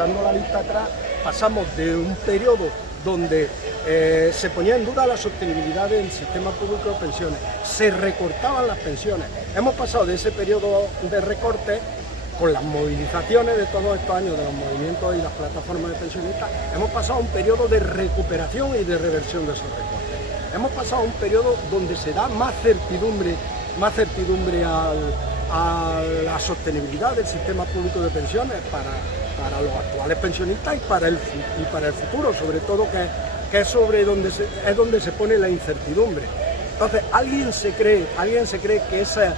Dando la vista atrás, pasamos de un periodo donde se ponía en duda la sostenibilidad del sistema público de pensiones, se recortaban las pensiones. Hemos pasado de ese periodo de recorte, con las movilizaciones de todos estos años de los movimientos y las plataformas de pensionistas, hemos pasado a un periodo de recuperación y de reversión de esos recortes. Hemos pasado a un periodo donde se da más certidumbre a la sostenibilidad del sistema público de pensiones para los actuales pensionistas y para el futuro, sobre todo que es donde se pone la incertidumbre. Entonces, ¿alguien se cree que ese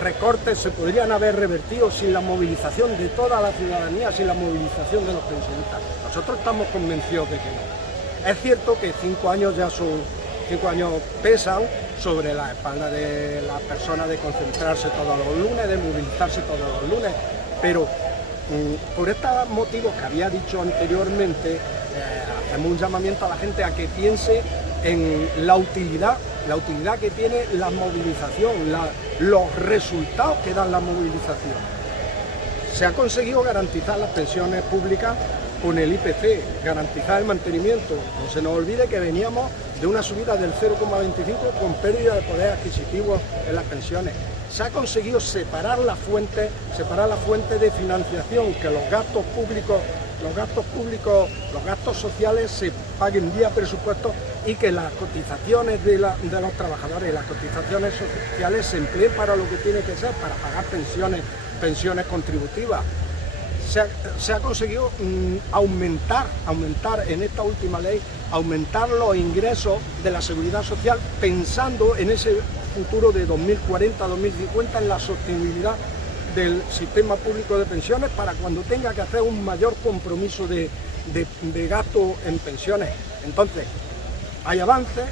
recortes se podrían haber revertido sin la movilización de toda la ciudadanía, sin la movilización de los pensionistas? Nosotros estamos convencidos de que no. Es cierto que 5 años pesan sobre la espalda de las personas de concentrarse todos los lunes, de movilizarse todos los lunes, pero por estos motivos que había dicho anteriormente, hacemos un llamamiento a la gente a que piense en la utilidad que tiene la movilización, los resultados que dan la movilización. Se ha conseguido garantizar las pensiones públicas con el IPC, garantizar el mantenimiento. No se nos olvide que veníamos de una subida del 0,25 con pérdida de poder adquisitivo en las pensiones. Se ha conseguido separar la fuente de financiación, que los gastos públicos, los gastos sociales se paguen vía presupuesto y que las cotizaciones de los trabajadores y las cotizaciones sociales se empleen para lo que tiene que ser, para pagar pensiones contributivas. Se ha conseguido aumentar en esta última ley, aumentar los ingresos de la seguridad social pensando en ese futuro de 2040-2050, en la sostenibilidad del sistema público de pensiones para cuando tenga que hacer un mayor compromiso de gasto en pensiones. Entonces, hay avances,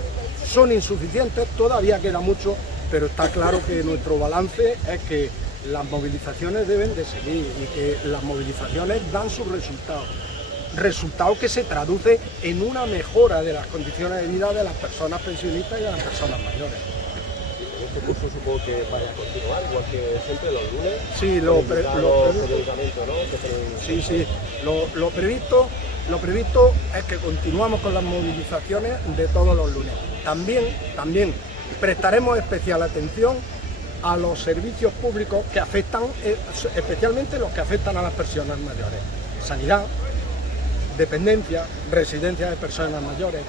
son insuficientes, todavía queda mucho, pero está claro que nuestro balance es que las movilizaciones deben de seguir y que las movilizaciones dan sus resultados que se traduce en una mejora de las condiciones de vida de las personas pensionistas y de las personas mayores. Este curso supongo que vaya a continuar, igual que siempre los lunes. Sí, lo previsto es que continuamos con las movilizaciones de todos los lunes. También prestaremos especial atención a los servicios públicos que afectan, especialmente los que afectan a las personas mayores. Sanidad, dependencia, residencia de personas mayores.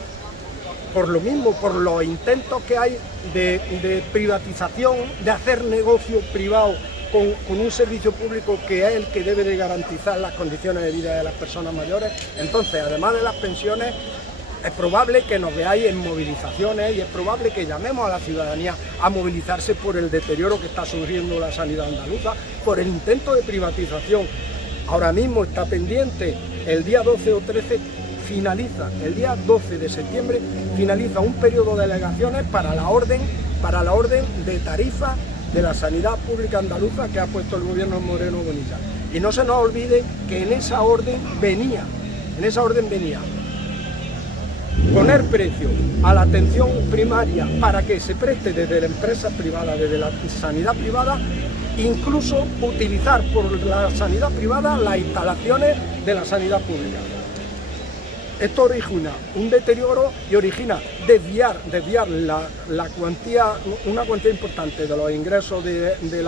Por lo mismo, por los intentos que hay de privatización, de hacer negocio privado con un servicio público que es el que debe de garantizar las condiciones de vida de las personas mayores. Entonces, además de las pensiones, es probable que nos veáis en movilizaciones y es probable que llamemos a la ciudadanía a movilizarse por el deterioro que está sufriendo la sanidad andaluza, por el intento de privatización. Ahora mismo está pendiente, el día 12 o 13 finaliza, el día 12 de septiembre finaliza un periodo de alegaciones para la orden de tarifa de la sanidad pública andaluza que ha puesto el gobierno Moreno Bonilla. Y no se nos olvide que en esa orden venía poner precio a la atención primaria para que se preste desde la empresa privada, desde la sanidad privada, incluso utilizar por la sanidad privada las instalaciones de la sanidad pública. Esto origina un deterioro y origina desviar una cuantía importante de los ingresos de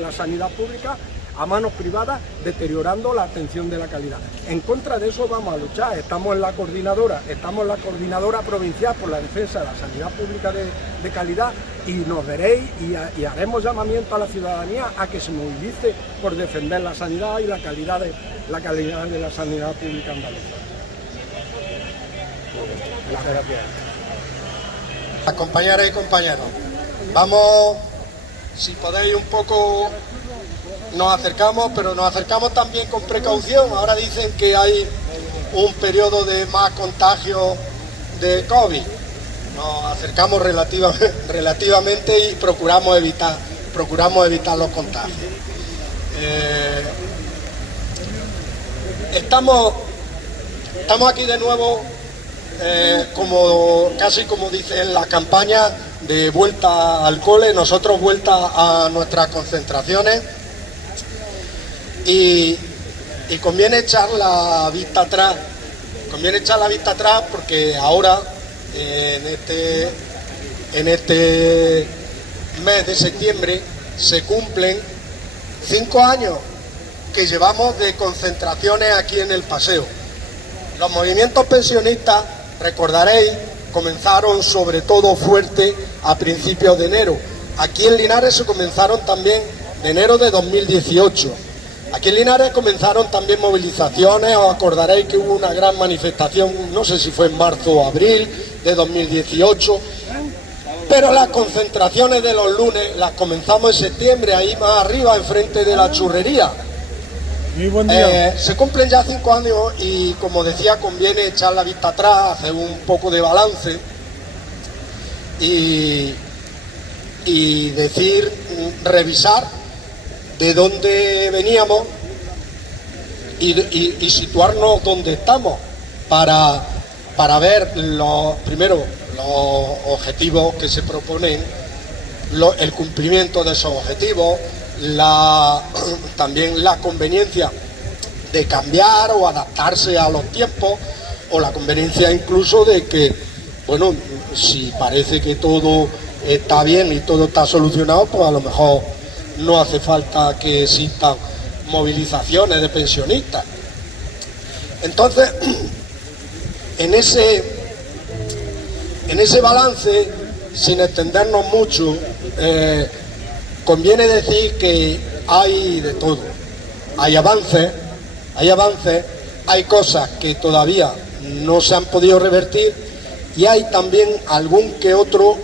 la sanidad pública a manos privadas, deteriorando la atención de la calidad. En contra de eso vamos a luchar. Estamos en la coordinadora provincial por la defensa de la sanidad pública de calidad y nos veréis y haremos llamamiento a la ciudadanía a que se movilice por defender la sanidad y la calidad de la sanidad pública andaluza. Muchas gracias. Las compañeras y compañeros, vamos, si podéis un poco, nos acercamos, pero nos acercamos también con precaución. Ahora dicen que hay un periodo de más contagio de COVID. Nos acercamos relativamente y procuramos evitar los contagios. Estamos aquí de nuevo, casi como dicen la campaña de vuelta al cole, nosotros vuelta a nuestras concentraciones y Y conviene echar la vista atrás. Conviene echar la vista atrás porque ahora, en este mes de septiembre, se cumplen 5 años que llevamos de concentraciones aquí en el Paseo. Los movimientos pensionistas, recordaréis, comenzaron sobre todo fuerte a principios de enero. Aquí en Linares se comenzaron también de enero de 2018. Aquí en Linares comenzaron también movilizaciones, os acordaréis que hubo una gran manifestación, no sé si fue en marzo o abril de 2018, pero las concentraciones de los lunes las comenzamos en septiembre, ahí más arriba, enfrente de la churrería. Muy buen día. Se cumplen ya 5 años y, como decía, conviene echar la vista atrás, hacer un poco de balance y decir, revisar de dónde veníamos y situarnos donde estamos para ver primero los objetivos que se proponen, el cumplimiento de esos objetivos, también la conveniencia de cambiar o adaptarse a los tiempos, o la conveniencia incluso de que, bueno, si parece que todo está bien y todo está solucionado, pues a lo mejor no hace falta que existan movilizaciones de pensionistas. Entonces, en ese balance, sin extendernos mucho, conviene decir que hay de todo. Hay avances, hay cosas que todavía no se han podido revertir y hay también algún que otro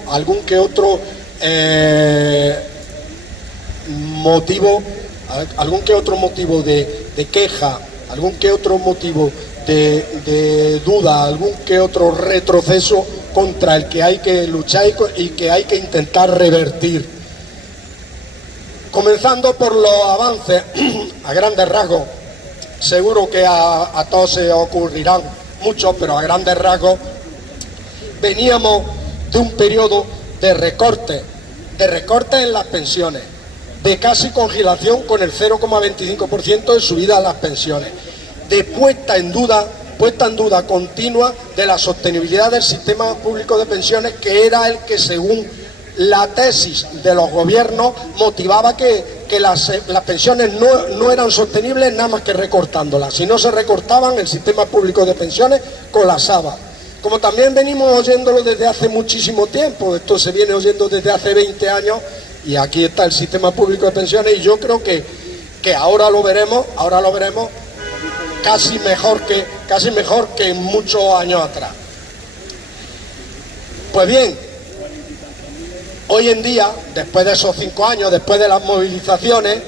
motivo de queja, algún que otro motivo de duda, algún que otro retroceso contra el que hay que luchar y que hay que intentar revertir. Comenzando por los avances, a grandes rasgos, seguro que a todos se ocurrirán muchos, pero a grandes rasgos, veníamos de un periodo de recortes en las pensiones, de casi congelación con el 0,25% de subida a las pensiones, de puesta en duda continua de la sostenibilidad del sistema público de pensiones, que era el que, según la tesis de los gobiernos, motivaba que las pensiones no eran sostenibles nada más que recortándolas. Si no se recortaban, el sistema público de pensiones colapsaba. Como también venimos oyéndolo desde hace muchísimo tiempo, esto se viene oyendo desde hace 20 años, y aquí está el sistema público de pensiones, y yo creo que ahora lo veremos casi mejor que en muchos años atrás. Pues bien, hoy en día, después de esos 5 años, después de las movilizaciones,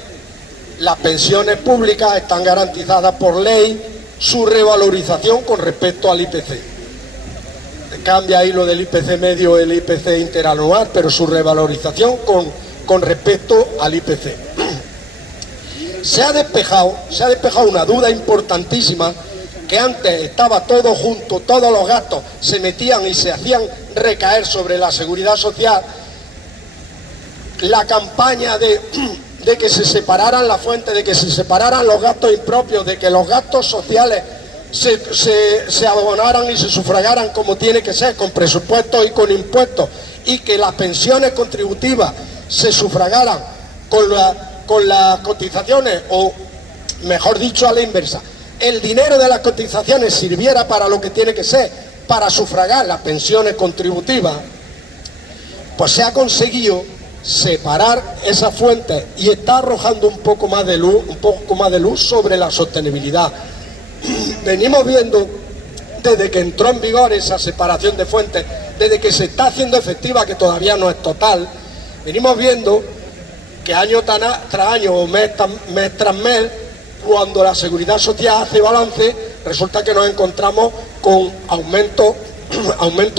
las pensiones públicas están garantizadas por ley, su revalorización con respecto al IPC. Cambia ahí lo del IPC medio, el IPC interanual, pero su revalorización con respecto al IPC. Se ha despejado una duda importantísima, que antes estaba todo junto, todos los gastos se metían y se hacían recaer sobre la seguridad social. La campaña de que se separaran las fuentes, de que se separaran los gastos impropios, de que los gastos sociales se abonaran y se sufragaran como tiene que ser, con presupuestos y con impuestos, y que las pensiones contributivas se sufragaran con las cotizaciones, o mejor dicho, a la inversa, el dinero de las cotizaciones sirviera para lo que tiene que ser, para sufragar las pensiones contributivas, pues se ha conseguido separar esas fuentes y está arrojando un poco más de luz sobre la sostenibilidad. Venimos viendo desde que entró en vigor esa separación de fuentes, desde que se está haciendo efectiva, que todavía no es total, venimos viendo que año tras año o mes tras mes, cuando la seguridad social hace balance, resulta que nos encontramos con aumento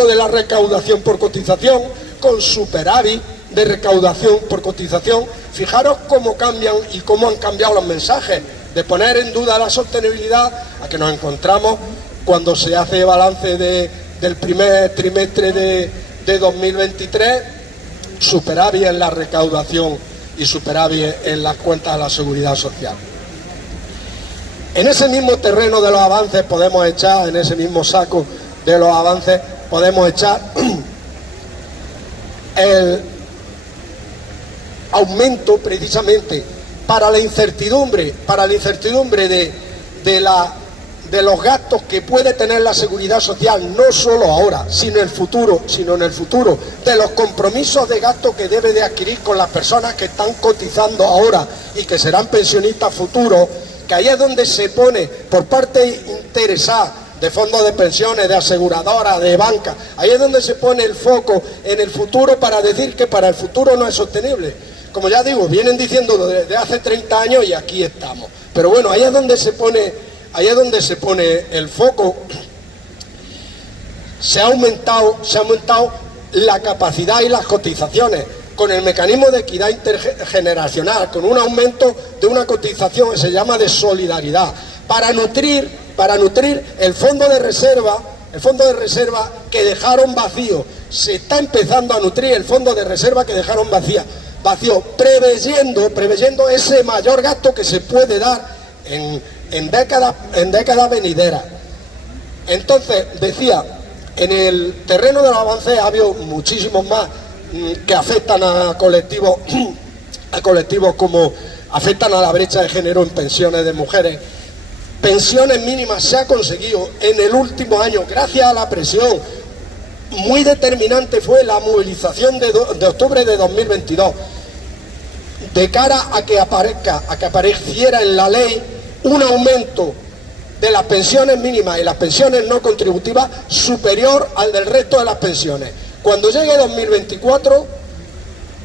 de la recaudación por cotización, con superávit de recaudación por cotización. Fijaros cómo cambian y cómo han cambiado los mensajes de poner en duda la sostenibilidad, a que nos encontramos cuando se hace balance del primer trimestre de 2023, superávit en la recaudación y superávit en las cuentas de la seguridad social. En ese mismo terreno de los avances podemos echar, en ese mismo saco de los avances podemos echar el aumento precisamente para la incertidumbre de los gastos que puede tener la seguridad social, no solo ahora, sino en el futuro, de los compromisos de gasto que debe de adquirir con las personas que están cotizando ahora y que serán pensionistas futuros, que ahí es donde se pone por parte interesada de fondos de pensiones, de aseguradoras, de banca, ahí es donde se pone el foco en el futuro para decir que para el futuro no es sostenible. Como ya digo, vienen diciendo desde hace 30 años y aquí estamos. Pero bueno, ahí es donde se pone el foco. Se ha aumentado la capacidad y las cotizaciones con el mecanismo de equidad intergeneracional, con un aumento de una cotización que se llama de solidaridad, para nutrir el fondo de reserva que dejaron vacío. Se está empezando a nutrir el fondo de reserva que dejaron vacío, preveyendo ese mayor gasto que se puede dar en décadas venideras. Entonces, decía, en el terreno de los avances ha habido muchísimos más que afectan a colectivos como afectan a la brecha de género en pensiones de mujeres. Pensiones mínimas se ha conseguido en el último año, gracias a la presión. Muy determinante fue la movilización de octubre de 2022, de cara a que apareciera en la ley un aumento de las pensiones mínimas y las pensiones no contributivas superior al del resto de las pensiones. Cuando llegue 2024,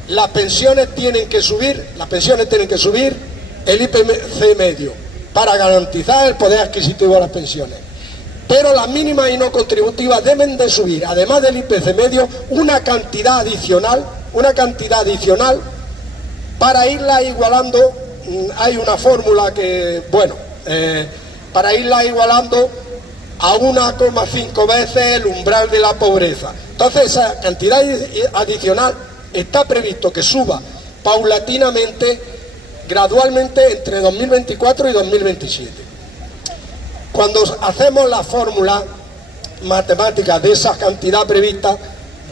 las pensiones tienen que subir el IPC medio para garantizar el poder adquisitivo de las pensiones. Pero las mínimas y no contributivas deben de subir, además del IPC medio, una cantidad adicional para irla igualando. Hay una fórmula que, para irla igualando a 1,5 veces el umbral de la pobreza. Entonces esa cantidad adicional está previsto que suba paulatinamente, gradualmente entre 2024 y 2027. Cuando hacemos la fórmula matemática de esa cantidad prevista,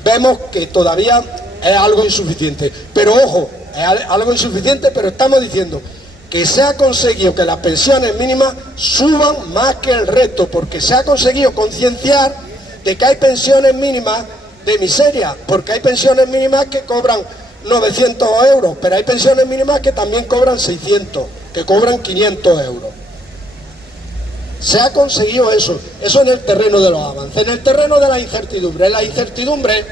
vemos que todavía es algo insuficiente. Pero ojo, es algo insuficiente, pero estamos diciendo que se ha conseguido que las pensiones mínimas suban más que el resto, porque se ha conseguido concienciar de que hay pensiones mínimas de miseria, porque hay pensiones mínimas que cobran 900 euros, pero hay pensiones mínimas que también cobran 600, que cobran 500 euros. Se ha conseguido eso en el terreno de los avances. En el terreno de la incertidumbre,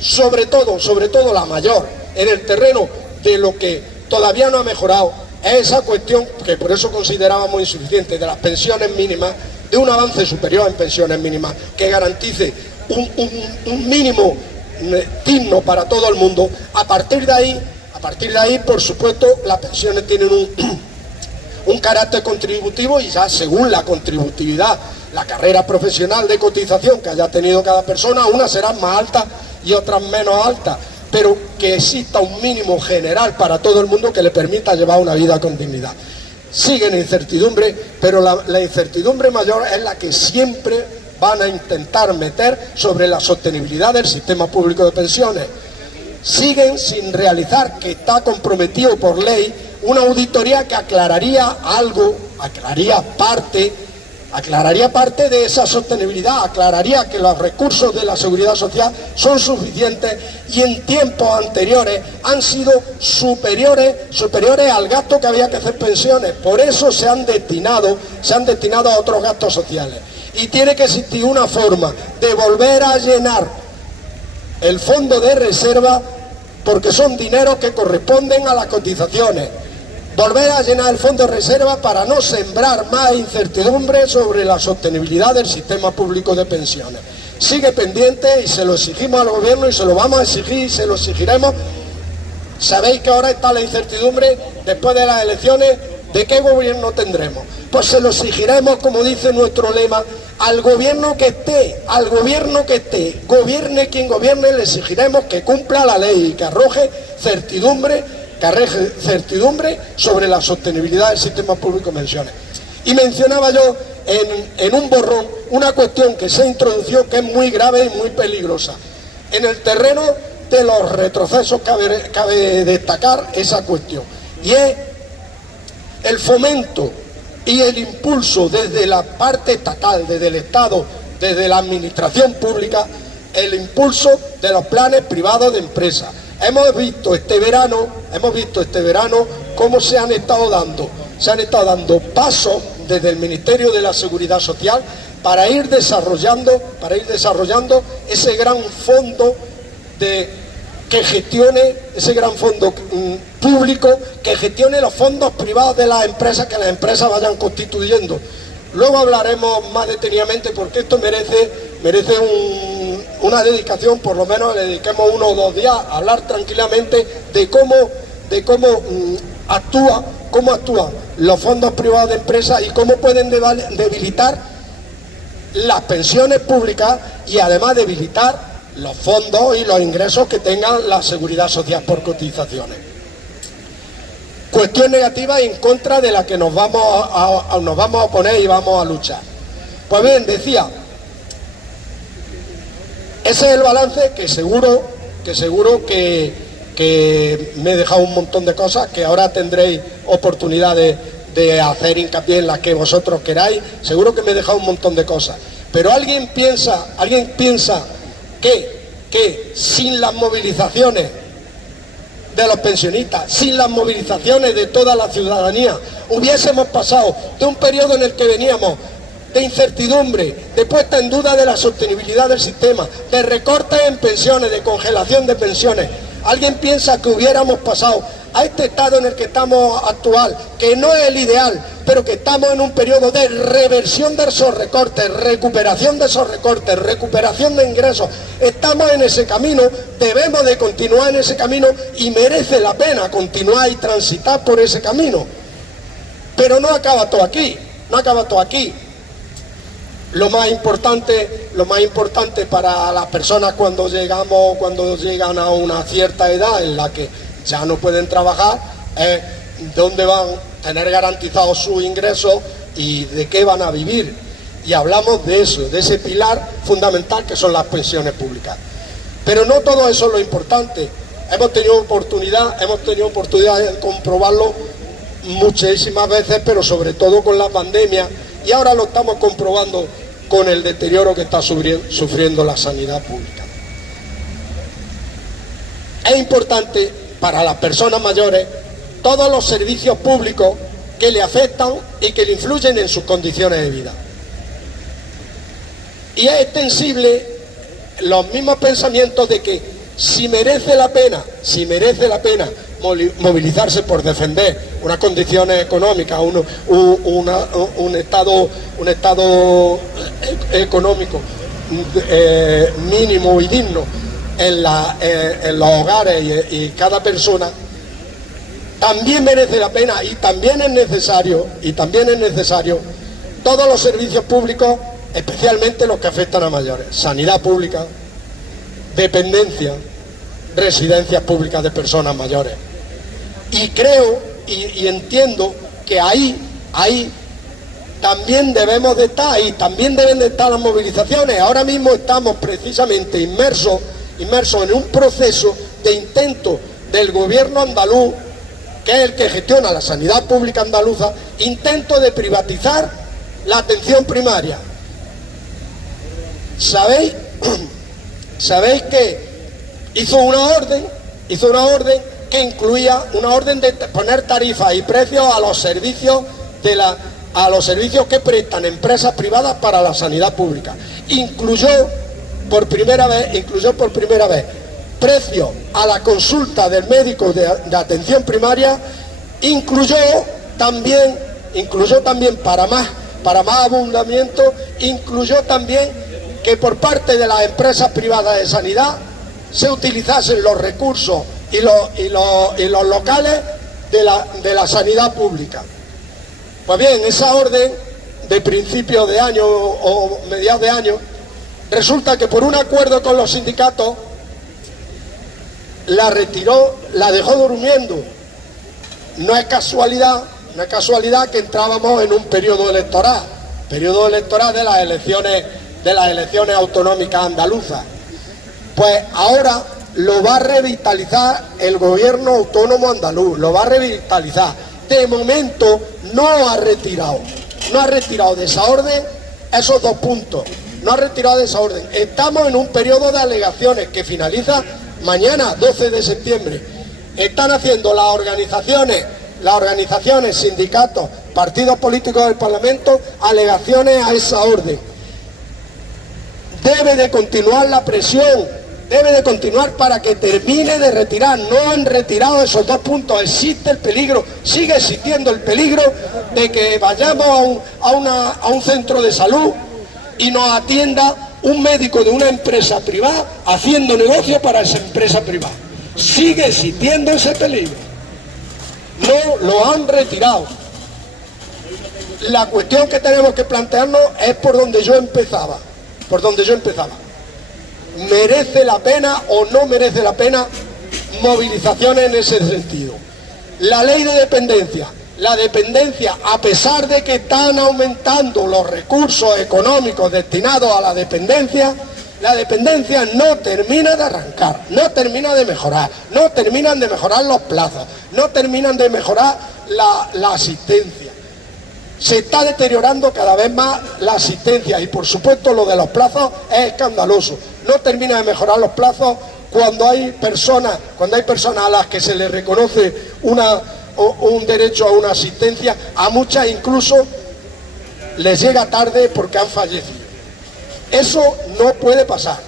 sobre todo la mayor, en el terreno de lo que todavía no ha mejorado, es esa cuestión que por eso considerábamos insuficiente, de las pensiones mínimas, de un avance superior en pensiones mínimas, que garantice un mínimo digno para todo el mundo. A partir de ahí, por supuesto, las pensiones tienen un carácter contributivo, y ya según la contributividad, la carrera profesional de cotización que haya tenido cada persona, unas serán más altas y otras menos altas, pero que exista un mínimo general para todo el mundo que le permita llevar una vida con dignidad. Sigue en incertidumbre, pero la incertidumbre mayor es la que siempre van a intentar meter sobre la sostenibilidad del sistema público de pensiones. Siguen sin realizar, que está comprometido por ley, una auditoría que aclararía parte de esa sostenibilidad, aclararía que los recursos de la seguridad social son suficientes y en tiempos anteriores han sido superiores al gasto que había que hacer pensiones. Por eso se han destinado a otros gastos sociales. Y tiene que existir una forma de volver a llenar el fondo de reserva, porque son dineros que corresponden a las cotizaciones. Volver a llenar el fondo de reserva para no sembrar más incertidumbre sobre la sostenibilidad del sistema público de pensiones. Sigue pendiente y se lo exigimos al gobierno, y se lo vamos a exigir y se lo exigiremos. Sabéis que ahora está la incertidumbre después de las elecciones de qué gobierno tendremos. Pues se lo exigiremos, como dice nuestro lema, al gobierno que esté, gobierne quien gobierne, le exigiremos que cumpla la ley y que arroje certidumbre arroje certidumbre sobre la sostenibilidad del sistema público de pensiones. Y mencionaba yo en un borrón una cuestión que se introdució que es muy grave y muy peligrosa. En el terreno de los retrocesos cabe destacar esa cuestión, y es el fomento y el impulso desde la parte estatal, desde el Estado, desde la administración pública, el impulso de los planes privados de empresas. Hemos visto este verano cómo se han estado dando pasos desde el Ministerio de la Seguridad Social para ir desarrollando ese gran fondo que gestione, ese gran fondo público que gestione los fondos privados de las empresas, que las empresas vayan constituyendo. Luego hablaremos más detenidamente, porque esto merece una dedicación, por lo menos le dediquemos 1 o 2 días a hablar tranquilamente de cómo actúan los fondos privados de empresas y cómo pueden debilitar las pensiones públicas y además debilitar los fondos y los ingresos que tengan la seguridad social por cotizaciones. Cuestión negativa y en contra de la que nos vamos a oponer y vamos a luchar. Pues bien, decía, ese es el balance que seguro que me he dejado un montón de cosas que ahora tendréis oportunidad de hacer hincapié en las que vosotros queráis. Seguro que me he dejado un montón de cosas, pero alguien piensa que sin las movilizaciones de los pensionistas, sin las movilizaciones de toda la ciudadanía, hubiésemos pasado de un periodo en el que veníamos de incertidumbre, de puesta en duda de la sostenibilidad del sistema, de recortes en pensiones, de congelación de pensiones. ¿Alguien piensa que hubiéramos pasado a este estado en el que estamos actual, que no es el ideal, pero que estamos en un periodo de reversión de esos recortes, recuperación de esos recortes, recuperación de ingresos? Estamos en ese camino, debemos de continuar en ese camino y merece la pena continuar y transitar por ese camino. Pero no acaba todo aquí, no acaba todo aquí. Lo más importante para las personas cuando llegan a una cierta edad en la que ya no pueden trabajar es dónde van a tener garantizados sus ingresos y de qué van a vivir. Y hablamos de eso, de ese pilar fundamental que son las pensiones públicas. Pero no todo eso es lo importante. Hemos tenido oportunidad de comprobarlo muchísimas veces, pero sobre todo con la pandemia, y ahora lo estamos comprobando con el deterioro que está sufriendo la sanidad pública. Es importante para las personas mayores todos los servicios públicos que le afectan y que le influyen en sus condiciones de vida. Y es extensible los mismos pensamientos de que si merece la pena movilizarse por defender unas condiciones económicas, un estado económico mínimo y digno en los hogares y cada persona, también merece la pena y también es necesario todos los servicios públicos, especialmente los que afectan a mayores: sanidad pública, dependencia, residencias públicas de personas mayores. Y creo y entiendo que ahí también debemos de estar, y también deben de estar las movilizaciones. Ahora mismo estamos precisamente inmersos en un proceso de intento del gobierno andaluz, que es el que gestiona la sanidad pública andaluza, intento de privatizar la atención primaria. ¿Sabéis que hizo una orden que incluía una orden de poner tarifas y precios a los servicios que prestan empresas privadas para la sanidad pública? Incluyó por primera vez precios a la consulta del médico de atención primaria. Incluyó también para más abundamiento, incluyó también que por parte de las empresas privadas de sanidad se utilizasen los recursos y los locales de la sanidad pública. Pues bien, esa orden de principios de año o mediados de año, resulta que por un acuerdo con los sindicatos la retiró, la dejó durmiendo no es casualidad que entrábamos en un periodo electoral de las elecciones autonómicas andaluzas. Pues ahora lo va a revitalizar el gobierno autónomo andaluz, lo va a revitalizar. De momento no ha retirado de esa orden esos 2 puntos, no ha retirado de esa orden. Estamos en un periodo de alegaciones que finaliza mañana, 12 de septiembre. Están haciendo las organizaciones, sindicatos, partidos políticos del Parlamento, alegaciones a esa orden. Debe de continuar la presión, debe de continuar para que termine de retirar. No han retirado esos 2 puntos, existe el peligro, sigue existiendo el peligro de que vayamos a un centro de salud y nos atienda un médico de una empresa privada haciendo negocio para esa empresa privada. Sigue existiendo ese peligro. No lo han retirado. La cuestión que tenemos que plantearnos es por donde yo empezaba. ¿Merece la pena o no merece la pena movilizaciones en ese sentido? La ley de dependencia. La dependencia, a pesar de que están aumentando los recursos económicos destinados a la dependencia no termina de arrancar, no termina de mejorar, no terminan de mejorar los plazos, no terminan de mejorar la asistencia. Se está deteriorando cada vez más la asistencia y por supuesto lo de los plazos es escandaloso. No termina de mejorar los plazos cuando hay personas a las que se les reconoce un derecho a una asistencia, a muchas incluso les llega tarde porque han fallecido. Eso no puede pasar.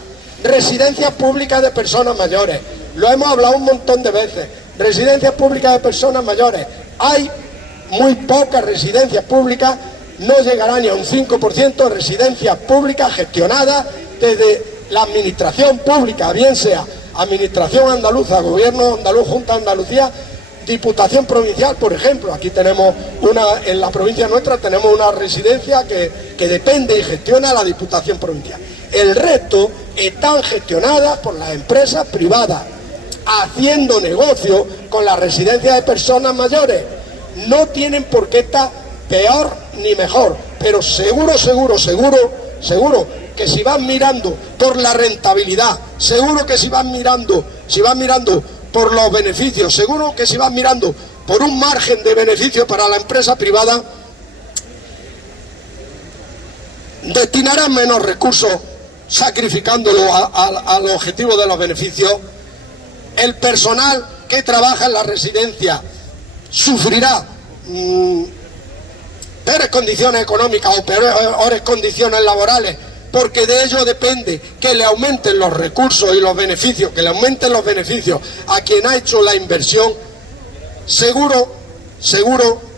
Residencias públicas de personas mayores, lo hemos hablado un montón de veces. Residencias públicas de personas mayores, hay muy pocas residencias públicas, no llegará ni a un 5% de residencias públicas gestionadas desde la administración pública, bien sea administración andaluza, gobierno andaluz, Junta de Andalucía, Diputación provincial, por ejemplo. Aquí tenemos en la provincia nuestra tenemos una residencia que depende y gestiona la Diputación provincial. El resto están gestionadas por las empresas privadas, haciendo negocio con la residencia de personas mayores. No tienen por qué estar peor ni mejor, pero seguro que si van mirando por la rentabilidad, seguro que si van mirando por los beneficios, seguro que si van mirando por un margen de beneficio para la empresa privada, destinarán menos recursos sacrificándolo al objetivo de los beneficios. El personal que trabaja en la residencia sufrirá peores condiciones económicas o peores condiciones laborales, porque de ello depende que le aumenten los recursos y los beneficios, que le aumenten los beneficios a quien ha hecho la inversión. Seguro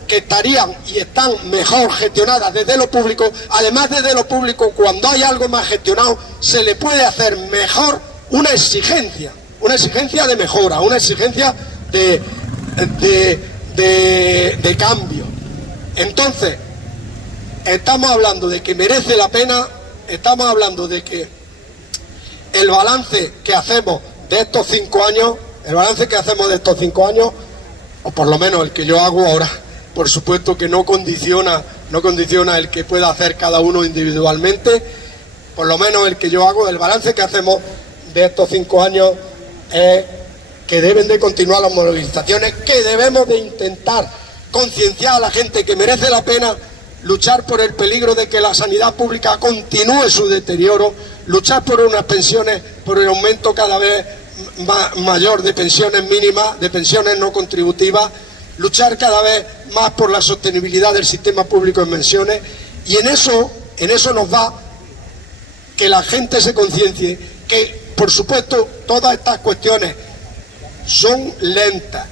que estarían y están mejor gestionadas desde lo público. Además, desde lo público, cuando hay algo más gestionado, se le puede hacer mejor una exigencia de mejora, una exigencia de cambio. Entonces, estamos hablando de que merece la pena. Estamos hablando de que el balance que hacemos de estos 5 años, o por lo menos el que yo hago ahora, por supuesto que no condiciona el que pueda hacer cada uno individualmente, por lo menos el que yo hago, el balance que hacemos de estos 5 años es que deben de continuar las movilizaciones, que debemos de intentar concienciar a la gente que merece la pena luchar por el peligro de que la sanidad pública continúe su deterioro, luchar por unas pensiones, por el aumento cada vez mayor de pensiones mínimas, de pensiones no contributivas, luchar cada vez más por la sostenibilidad del sistema público de pensiones, y en eso nos va que la gente se conciencie que, por supuesto, todas estas cuestiones son lentas,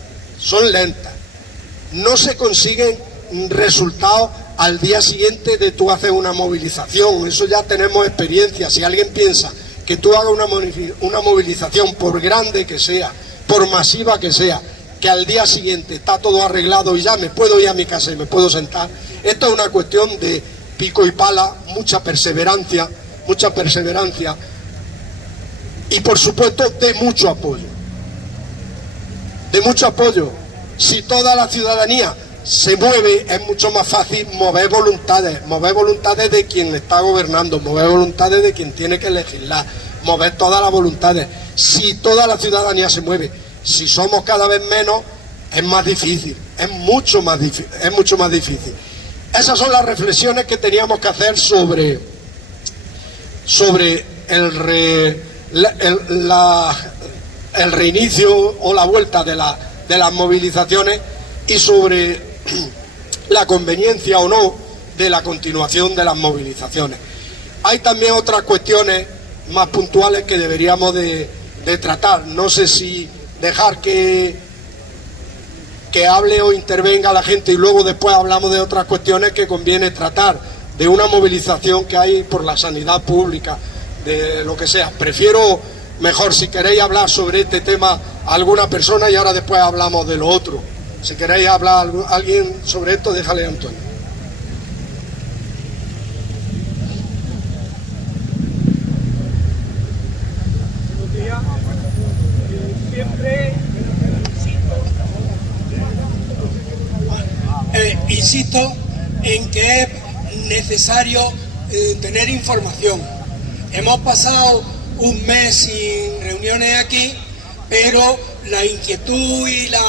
no se consiguen resultados al día siguiente de tú haces una movilización. Eso ya tenemos experiencia. Si alguien piensa que tú hagas una movilización, por grande que sea, por masiva que sea, que al día siguiente está todo arreglado y ya me puedo ir a mi casa y me puedo sentar, esto es una cuestión de pico y pala, mucha perseverancia y por supuesto de mucho apoyo. Si toda la ciudadanía se mueve, es mucho más fácil mover voluntades de quien está gobernando, mover voluntades de quien tiene que legislar, mover todas las voluntades. Si toda la ciudadanía se mueve, si somos cada vez menos, es más difícil, es mucho más difícil. Esas son las reflexiones que teníamos que hacer sobre el reinicio o la vuelta de las movilizaciones y sobre la conveniencia o no de la continuación de las movilizaciones. Hay también otras cuestiones más puntuales que deberíamos de tratar. No sé si dejar que hable o intervenga la gente y luego después hablamos de otras cuestiones que conviene tratar, de una movilización que hay por la sanidad pública, de lo que sea. Prefiero mejor, si queréis hablar sobre este tema a alguna persona, y ahora después hablamos de lo otro. Si queréis hablar a alguien sobre esto, déjale a Antonio. Buenos días. Siempre insisto en que es necesario tener información. Hemos pasado un mes sin reuniones aquí, pero la inquietud y la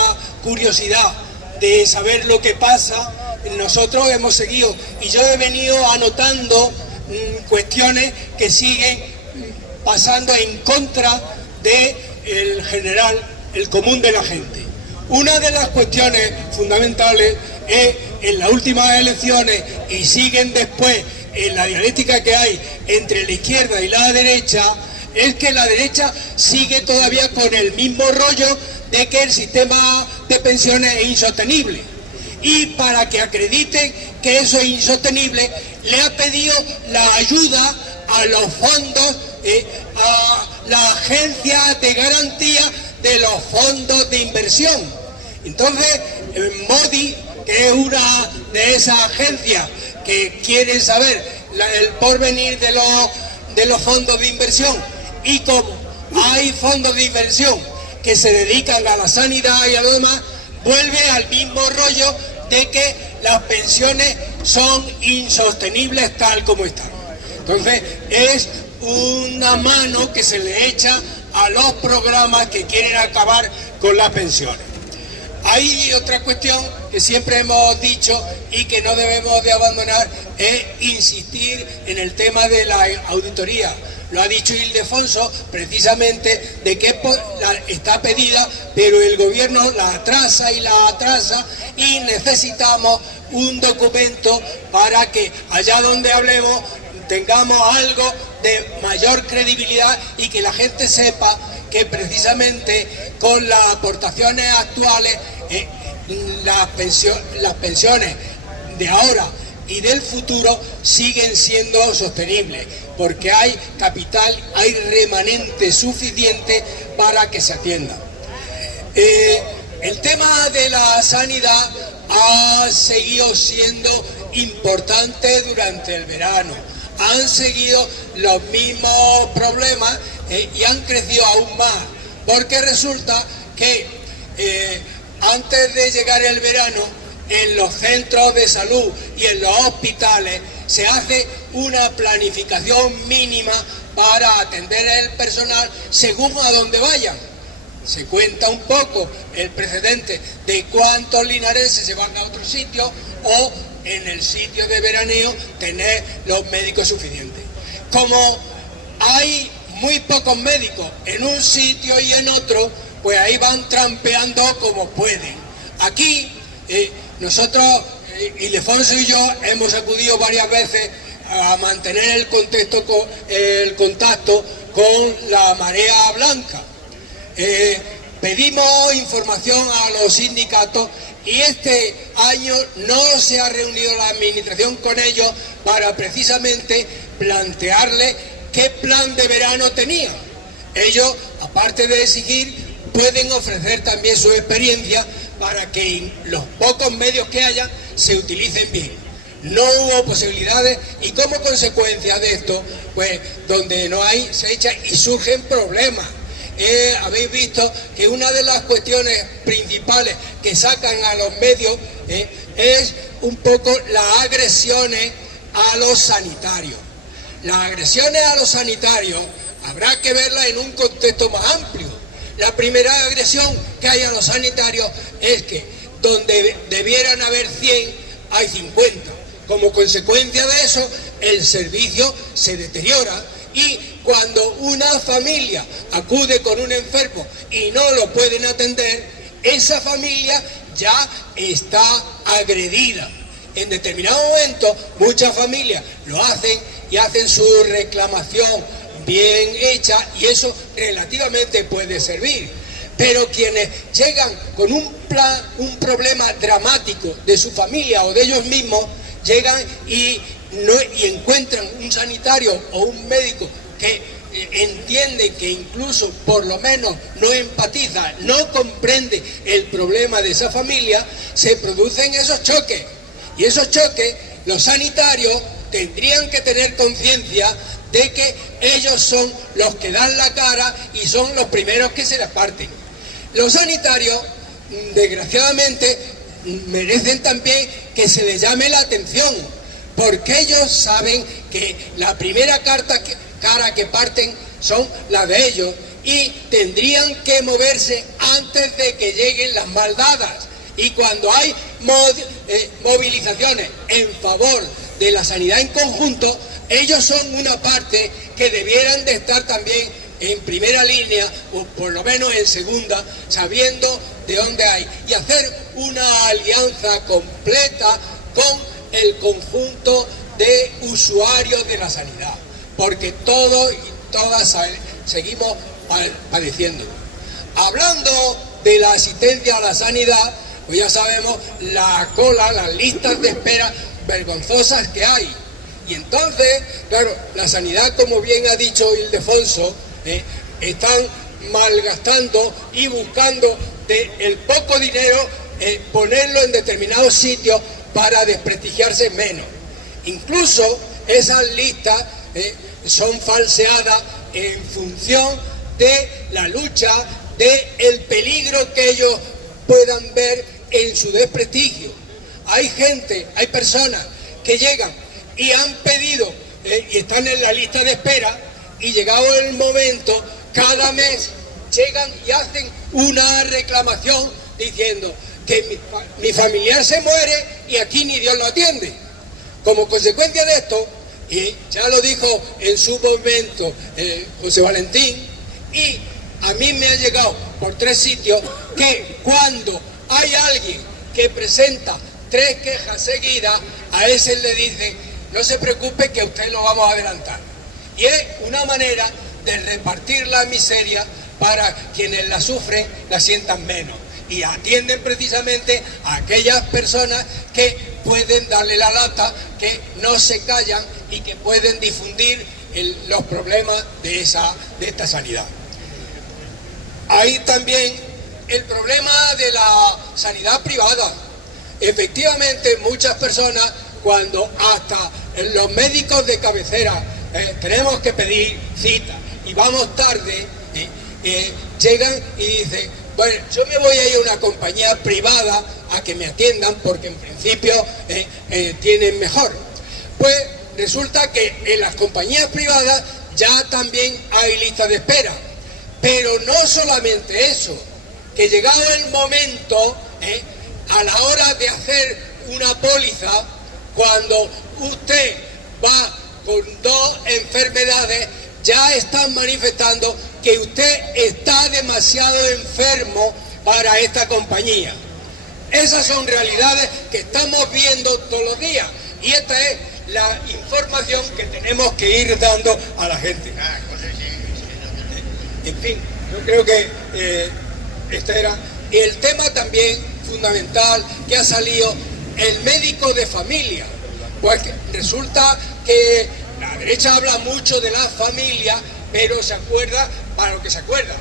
curiosidad de saber lo que pasa, nosotros hemos seguido, y yo he venido anotando cuestiones que siguen pasando en contra del general, el común de la gente. Una de las cuestiones fundamentales es, en las últimas elecciones y siguen después en la dialéctica que hay entre la izquierda y la derecha, es que la derecha sigue todavía con el mismo rollo de que el sistema de pensiones es insostenible. Y para que acrediten que eso es insostenible, le ha pedido la ayuda a los fondos, a la agencia de garantía de los fondos de inversión. Entonces, Modi, que es una de esas agencias que quieren saber el porvenir de los fondos de inversión, y como hay fondos de inversión que se dedican a la sanidad y a lo demás, vuelve al mismo rollo de que las pensiones son insostenibles tal como están. Entonces es una mano que se le echa a los programas que quieren acabar con las pensiones. Hay otra cuestión que siempre hemos dicho y que no debemos de abandonar, es insistir en el tema de la auditoría. Lo ha dicho Ildefonso, precisamente, de que está pedida, pero el gobierno la atrasa y necesitamos un documento para que allá donde hablemos tengamos algo de mayor credibilidad y que la gente sepa que precisamente con las aportaciones actuales las pensiones de ahora y del futuro siguen siendo sostenibles, porque hay capital, hay remanente suficiente para que se atienda. El tema de la sanidad ha seguido siendo importante durante el verano. Han seguido los mismos problemas y han crecido aún más, porque resulta que antes de llegar el verano, en los centros de salud y en los hospitales se hace una planificación mínima para atender el personal según a dónde vayan. Se cuenta un poco el precedente de cuántos linarenses se van a otro sitio, o en el sitio de veraneo tener los médicos suficientes. Como hay muy pocos médicos en un sitio y en otro, pues ahí van trampeando como pueden. Aquí nosotros, Ildefonso y yo, hemos acudido varias veces a mantener el contacto con la Marea Blanca. Pedimos información a los sindicatos y este año no se ha reunido la administración con ellos para precisamente plantearles qué plan de verano tenían. Ellos, aparte de exigir, pueden ofrecer también su experiencia para que los pocos medios que haya se utilicen bien. No hubo posibilidades y como consecuencia de esto, pues donde no hay se echa y surgen problemas. habéis visto que una de las cuestiones principales que sacan a los medios es un poco las agresiones a los sanitarios. Las agresiones a los sanitarios habrá que verlas en un contexto más amplio. La primera agresión que hay a los sanitarios es que donde debieran haber 100, hay 50. Como consecuencia de eso, el servicio se deteriora y cuando una familia acude con un enfermo y no lo pueden atender, esa familia ya está agredida. En determinado momento, muchas familias lo hacen y hacen su reclamación bien hecha y eso relativamente puede servir. Pero quienes llegan con un problema dramático de su familia o de ellos mismos, llegan y encuentran un sanitario o un médico que entiende que incluso por lo menos no empatiza, no comprende el problema de esa familia, se producen esos choques. Y esos choques, los sanitarios tendrían que tener conciencia de que ellos son los que dan la cara y son los primeros que se las parten. Los sanitarios, desgraciadamente, merecen también que se les llame la atención, porque ellos saben que la primera cara que parten son las de ellos y tendrían que moverse antes de que lleguen las maldadas. Y cuando hay movilizaciones en favor de la sanidad en conjunto, ellos son una parte que debieran de estar también en primera línea o por lo menos en segunda, sabiendo de dónde hay y hacer una alianza completa con el conjunto de usuarios de la sanidad, porque todos y todas seguimos padeciendo. Hablando de la asistencia a la sanidad, pues ya sabemos la cola, las listas de espera vergonzosas que hay. Y entonces, claro, la sanidad, como bien ha dicho Ildefonso, están malgastando y buscando el poco dinero, ponerlo en determinados sitios para desprestigiarse menos. Incluso esas listas son falseadas en función de la lucha, del peligro que ellos puedan ver en su desprestigio. Hay gente, hay personas que llegan y han pedido y están en la lista de espera y llegado el momento, cada mes llegan y hacen una reclamación diciendo que mi familiar se muere y aquí ni Dios lo atiende. Como consecuencia de esto, y ya lo dijo en su momento José Valentín, y a mí me ha llegado por 3 sitios que cuando hay alguien que presenta 3 quejas seguidas, a ese le dicen: no se preocupe que a usted lo vamos a adelantar. Y es una manera de repartir la miseria para quienes la sufren, la sientan menos. Y atienden precisamente a aquellas personas que pueden darle la lata, que no se callan y que pueden difundir los problemas de esta sanidad. Hay también el problema de la sanidad privada. Efectivamente, muchas personas, cuando hasta los médicos de cabecera tenemos que pedir cita y vamos tarde, llegan y dicen: bueno, yo me voy a ir a una compañía privada a que me atiendan porque en principio tienen mejor. Pues resulta que en las compañías privadas ya también hay listas de espera. Pero no solamente eso, que llegado el momento, a la hora de hacer una póliza, cuando usted va con 2 enfermedades, ya están manifestando que usted está demasiado enfermo para esta compañía. Esas son realidades que estamos viendo todos los días y esta es la información que tenemos que ir dando a la gente. En fin, yo creo que este era el tema también fundamental que ha salido, el médico de familia. Pues resulta que la derecha habla mucho de la familia, pero se acuerda para lo que se acuerda.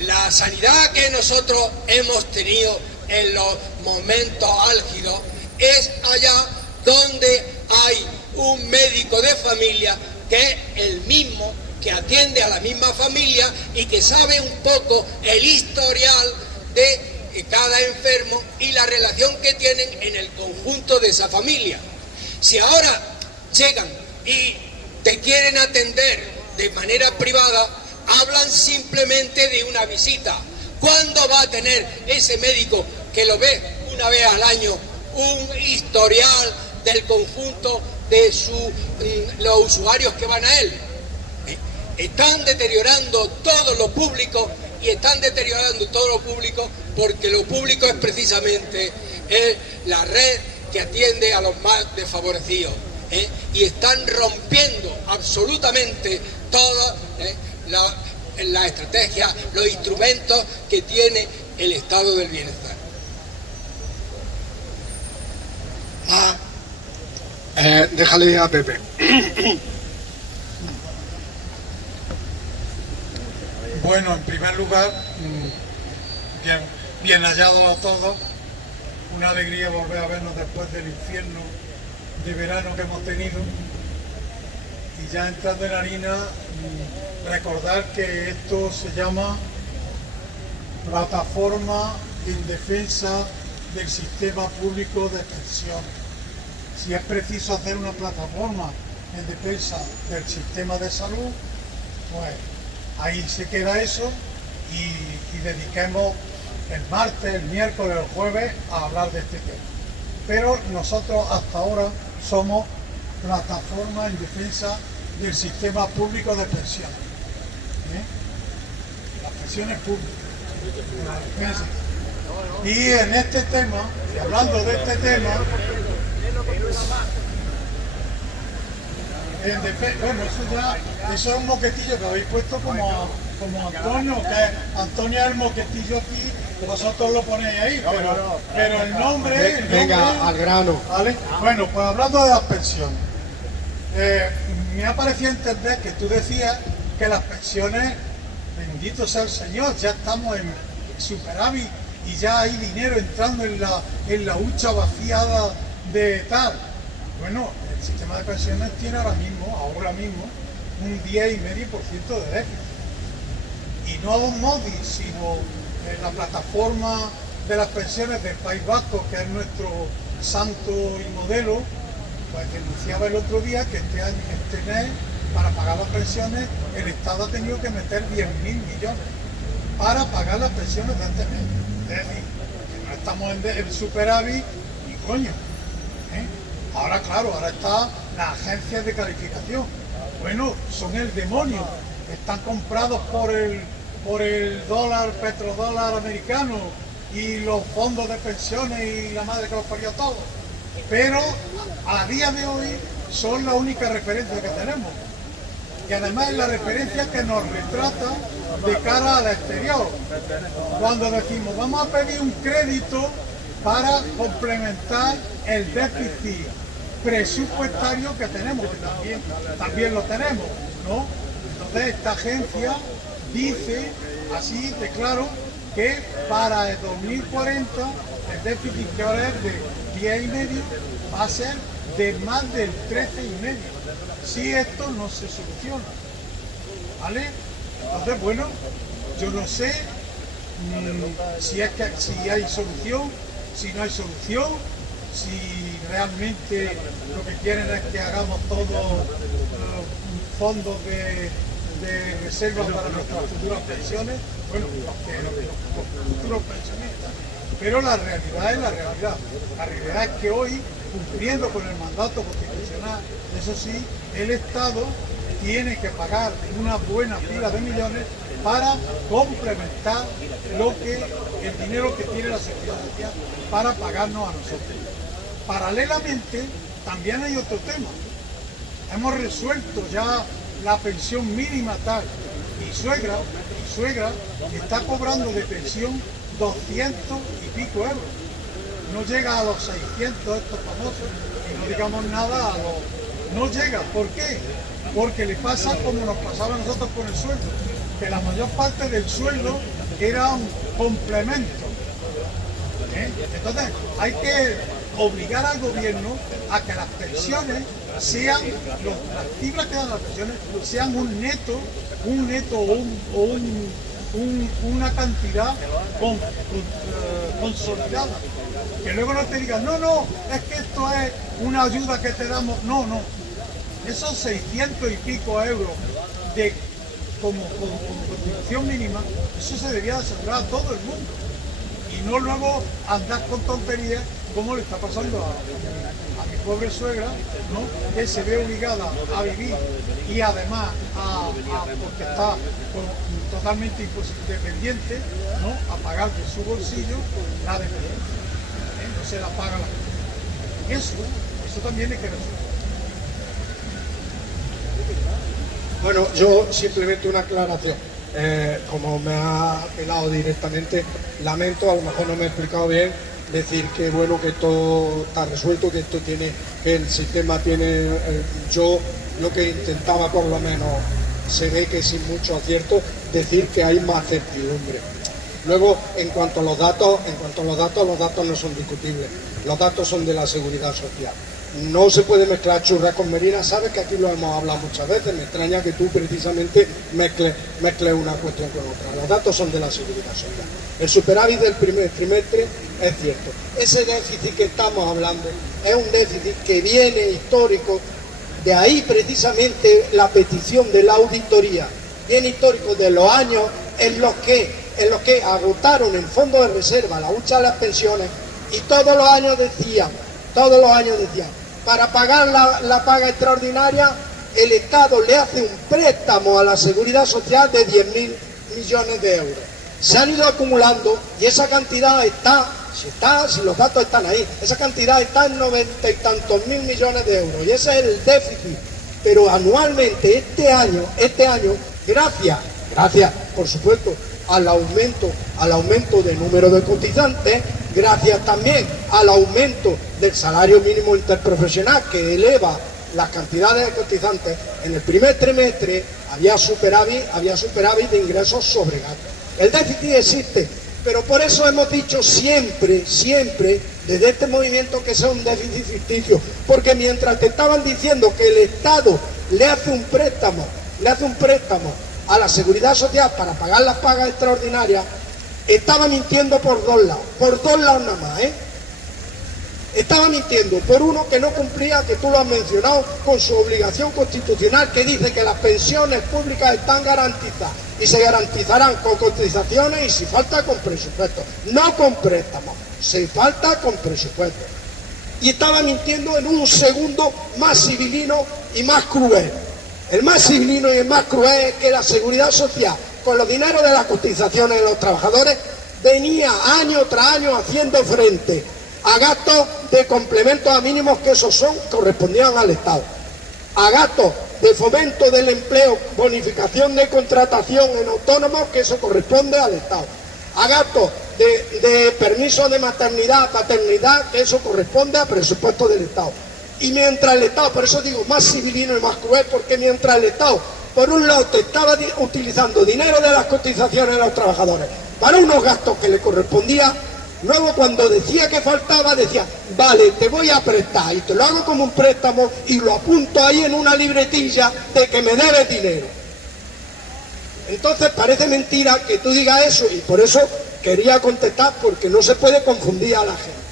La sanidad que nosotros hemos tenido en los momentos álgidos es allá donde hay un médico de familia que es el mismo que atiende a la misma familia y que sabe un poco el historial de cada enfermo y la relación que tienen en el conjunto de esa familia. Si ahora llegan y te quieren atender de manera privada, hablan simplemente de una visita. ¿Cuándo va a tener ese médico que lo ve una vez al año un historial del conjunto de los usuarios que van a él? Están deteriorando todo lo público y están deteriorando todo lo público porque lo público es precisamente la red que atiende a los más desfavorecidos, y están rompiendo absolutamente todas las estrategias, los instrumentos que tiene el estado del bienestar. Déjale a Pepe. Bueno, en primer lugar, bien hallados a todos. Una alegría volver a vernos después del infierno de verano que hemos tenido. Y ya entrando en harina, recordar que esto se llama Plataforma en Defensa del Sistema Público de Pensiones. Si es preciso hacer una plataforma en defensa del sistema de salud, pues ahí se queda eso y dediquemos el martes, el miércoles, el jueves a hablar de este tema. Pero nosotros hasta ahora somos Plataforma en Defensa del Sistema Público de Pensiones. Las pensiones públicas. Y en este tema, y hablando de este tema, bueno, eso es un moquetillo que habéis puesto como Antonio, que Antonio es el moquetillo aquí, vosotros lo ponéis ahí, pero el nombre... Venga, al grano. ¿Vale? Bueno, pues hablando de las pensiones, me ha parecido entender que tú decías que las pensiones, bendito sea el Señor, ya estamos en superávit y ya hay dinero entrando en la hucha vaciada de tal. Bueno, el sistema de pensiones tiene ahora mismo, un 10,5% de déficit. Y no Don Modi, sino la plataforma de las pensiones del País Vasco, que es nuestro santo y modelo, pues denunciaba el otro día que este mes, para pagar las pensiones, el Estado ha tenido que meter 10.000 millones para pagar las pensiones de este mes. Es decir, que no estamos en superávit ni coño. Ahora, claro, ahora está las agencias de calificación. Bueno, son el demonio. Están comprados por el dólar, petrodólar americano y los fondos de pensiones y la madre que los parió todo. Pero a día de hoy son la única referencia que tenemos. Y además es la referencia que nos retrata de cara al exterior. Cuando decimos, vamos a pedir un crédito para complementar el déficit presupuestario que tenemos, que también lo tenemos, ¿no? Entonces esta agencia dice, así de claro, que para el 2040 el déficit que ahora es de 10,5 va a ser de más del 13,5 si esto no se soluciona, ¿vale? Entonces, bueno, yo no sé si hay solución, si no hay solución, si realmente lo que quieren es que hagamos todos fondos de reservas para nuestras futuras pensiones, bueno, los futuros pensionistas. Pero la realidad es la realidad. La realidad es que hoy, cumpliendo con el mandato constitucional, eso sí, el Estado tiene que pagar una buena pila de millones para complementar el dinero que tiene la Seguridad Social para pagarnos a nosotros. Paralelamente, también hay otro tema. Hemos resuelto ya la pensión mínima tal. Mi suegra está cobrando de pensión 200 y pico euros. No llega a los 600 estos famosos, y no digamos nada a los... No llega. ¿Por qué? Porque le pasa como nos pasaba a nosotros con el sueldo, que la mayor parte del sueldo era un complemento. Entonces hay que obligar al gobierno a que las pensiones sean las cifras que dan las pensiones sean un neto una cantidad consolidada. Que luego no te digan, no, es que esto es una ayuda que te damos. No. Esos 600 y pico euros como contribución mínima, eso se debía asegurar a todo el mundo. Y no luego andar con tonterías como le está pasando a mi pobre suegra, ¿no? Que se ve obligada a vivir y además porque está totalmente dependiente, ¿no? A pagar de su bolsillo la dependencia. No se la paga la gente. Y eso también hay que resolver. Bueno, yo simplemente una aclaración. Como me ha apelado directamente, lamento, a lo mejor no me he explicado bien, decir que bueno, que todo está resuelto, que esto tiene, que el sistema tiene, yo lo que intentaba por lo menos, se ve que sin mucho acierto, decir que hay más certidumbre. Luego, en cuanto a los datos, los datos no son discutibles, los datos son de la Seguridad Social. No se puede mezclar churras con merinas, sabes que aquí lo hemos hablado muchas veces, me extraña que tú precisamente mezcles una cuestión con otra. Los datos son de la Seguridad Social. El superávit del primer trimestre es cierto. Ese déficit que estamos hablando es un déficit que viene histórico, de ahí precisamente la petición de la auditoría, viene histórico de los años en los que agotaron en fondo de reserva la hucha de las pensiones y todos los años decían, para pagar la paga extraordinaria, el Estado le hace un préstamo a la Seguridad Social de 10.000 millones de euros. Se han ido acumulando y esa cantidad si los datos están ahí, esa cantidad está en 90 y tantos mil millones de euros. Y ese es el déficit. Pero anualmente, este año, gracias, por supuesto, al aumento del número de cotizantes, gracias también al aumento del salario mínimo interprofesional que eleva las cantidades de cotizantes, en el primer trimestre había superávit de ingresos sobre gasto. El déficit existe, pero por eso hemos dicho siempre, desde este movimiento, que sea un déficit ficticio, porque mientras te estaban diciendo que el Estado le hace un préstamo a la Seguridad Social para pagar las pagas extraordinarias, estaba mintiendo por dos lados nada más, Estaba mintiendo por uno, que no cumplía, que tú lo has mencionado, con su obligación constitucional, que dice que las pensiones públicas están garantizadas y se garantizarán con cotizaciones y si falta con presupuesto, no con préstamos, si falta con presupuesto. Y estaba mintiendo en un segundo más civilino y más cruel. El más civilino y el más cruel es que la Seguridad Social, con los dineros de las cotizaciones de los trabajadores, venía año tras año haciendo frente a gastos de complementos a mínimos que correspondían al Estado, a gastos de fomento del empleo, bonificación de contratación en autónomos, que eso corresponde al Estado, a gastos de permiso de maternidad, paternidad, que eso corresponde a presupuesto del Estado. Y mientras el Estado, por eso digo más civilino y más cruel, porque mientras el Estado, por un lado, te estaba utilizando dinero de las cotizaciones de los trabajadores para unos gastos que le correspondía, luego cuando decía que faltaba, decía, vale, te voy a prestar, y te lo hago como un préstamo y lo apunto ahí en una libretilla de que me debes dinero. Entonces parece mentira que tú digas eso, y por eso quería contestar, porque no se puede confundir a la gente.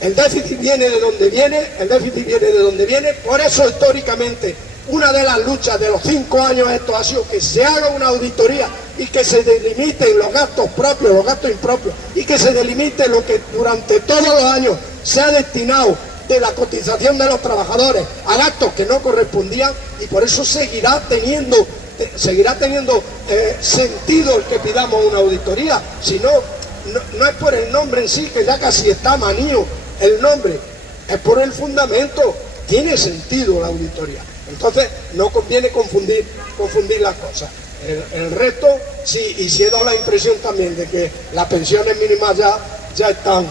El déficit viene de donde viene, por eso históricamente una de las luchas de los 5 años estos ha sido que se haga una auditoría y que se delimiten los gastos propios, los gastos impropios, y que se delimite lo que durante todos los años se ha destinado de la cotización de los trabajadores a gastos que no correspondían, y por eso seguirá teniendo sentido el que pidamos una auditoría. Si no es por el nombre en sí, que ya casi está manío el nombre, es por el fundamento. Tiene sentido la auditoría. Entonces no conviene confundir las cosas. El resto, sí, y si he dado la impresión también de que las pensiones mínimas ya están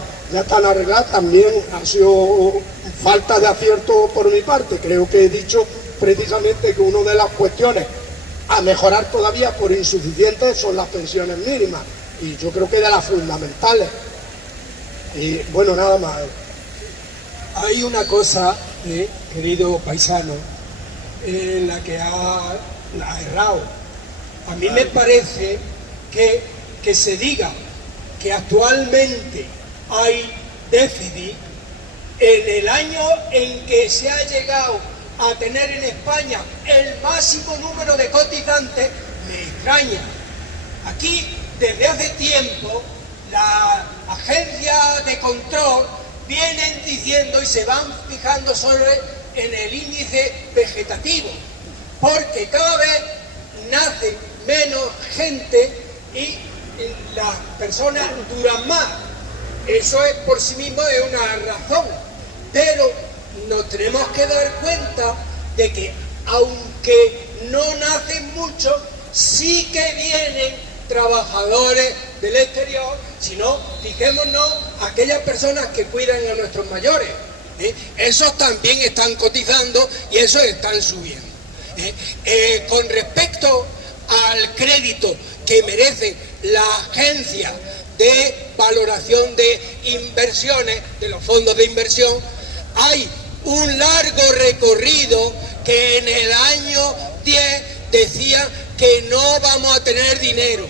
arregladas, también ha sido falta de acierto por mi parte. Creo que he dicho precisamente que una de las cuestiones a mejorar todavía por insuficientes son las pensiones mínimas, y yo creo que de las fundamentales. Y bueno, nada más. Hay una cosa querido paisano, en la que ha errado. A mí me parece que se diga que actualmente hay déficit en el año en que se ha llegado a tener en España el máximo número de cotizantes, me extraña. Aquí, desde hace tiempo, la agencia de control vienen diciendo y se van fijando en el índice vegetativo, porque cada vez nace menos gente y las personas duran más. Eso es por sí mismo es una razón, pero nos tenemos que dar cuenta de que aunque no nacen muchos, sí que vienen trabajadores del exterior, sino fijémonos aquellas personas que cuidan a nuestros mayores, esos también están cotizando y esos están subiendo. Con respecto al crédito que merece la agencia de valoración de inversiones, de los fondos de inversión, hay un largo recorrido que en el año 10 decía que no vamos a tener dinero,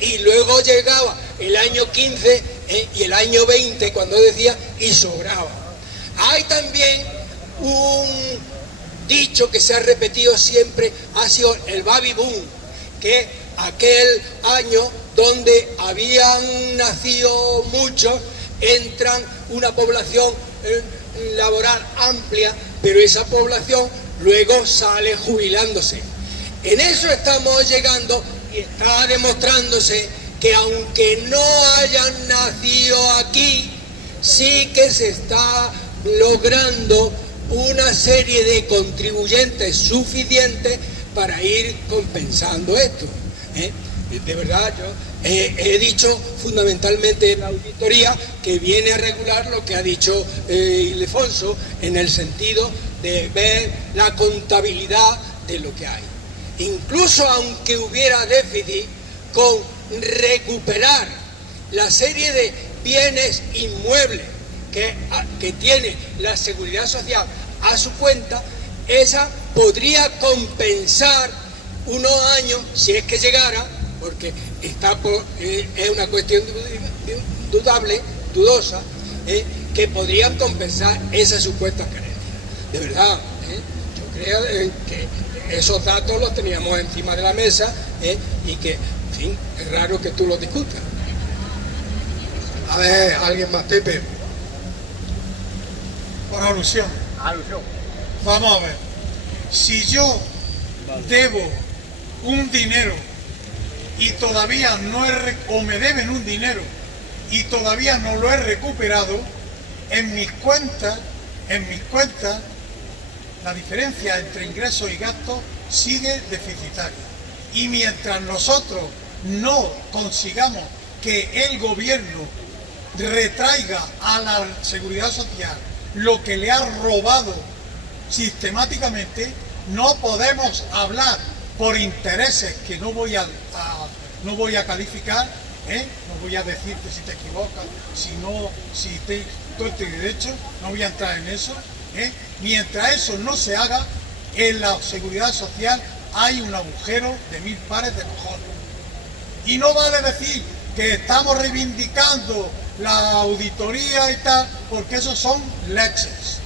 y luego llegaba el año 15 y el año 20 cuando decía y sobraba. Hay también un dicho que se ha repetido siempre, ha sido el baby boom, que aquel año donde habían nacido muchos, entran una población laboral amplia, pero esa población luego sale jubilándose. En eso estamos llegando y está demostrándose que aunque no hayan nacido aquí, sí que se está logrando una serie de contribuyentes suficientes para ir compensando esto. De verdad, yo he dicho fundamentalmente en la auditoría que viene a regular lo que ha dicho Ildefonso, en el sentido de ver la contabilidad de lo que hay. Incluso aunque hubiera déficit, con recuperar la serie de bienes inmuebles que tiene la Seguridad Social a su cuenta, esa podría compensar unos años, si es que llegara, porque es una cuestión dudosa, que podrían compensar esas supuestas carencias. De verdad, yo creo que esos datos los teníamos encima de la mesa, y que, en fin, es raro que tú los discutas. A ver, alguien más, Pepe. Por alusión. Vamos a ver. Si yo debo un dinero y todavía o me deben un dinero y todavía no lo he recuperado, en mis cuentas, la diferencia entre ingresos y gastos sigue deficitaria. Y mientras nosotros no consigamos que el gobierno retraiga a la Seguridad Social lo que le ha robado sistemáticamente, no podemos hablar por intereses que no voy a calificar, no voy a decirte si te equivocas, si estoy derecho, no voy a entrar en eso. Mientras eso no se haga, en la Seguridad Social hay un agujero de 1000 pares de cojones. Y no vale decir que estamos reivindicando la auditoría y tal, porque esos son leches.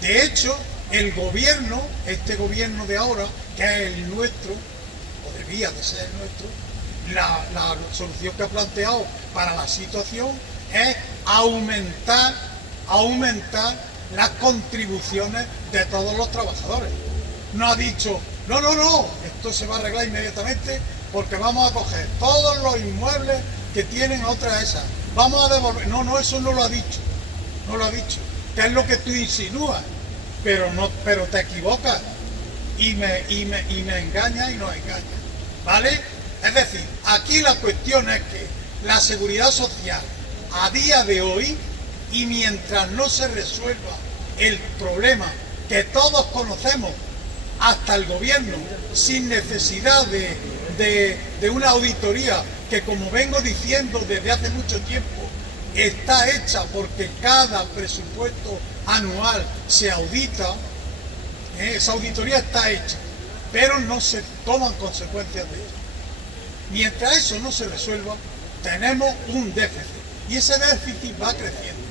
De hecho, el gobierno, este gobierno de ahora, que es el nuestro, o debía de ser el nuestro, la solución que ha planteado para la situación es aumentar las contribuciones de todos los trabajadores. No ha dicho, no, esto se va a arreglar inmediatamente porque vamos a coger todos los inmuebles que tienen otras esas, vamos a devolver. No, eso no lo ha dicho, que es lo que tú insinúas, pero te equivocas y me engañas y nos engañas, ¿vale? Es decir, aquí la cuestión es que la Seguridad Social a día de hoy, y mientras no se resuelva el problema que todos conocemos, hasta el gobierno, sin necesidad de una auditoría, que como vengo diciendo desde hace mucho tiempo, está hecha porque cada presupuesto anual se audita, esa auditoría está hecha, pero no se toman consecuencias de ello. Mientras eso no se resuelva, tenemos un déficit y ese déficit va creciendo.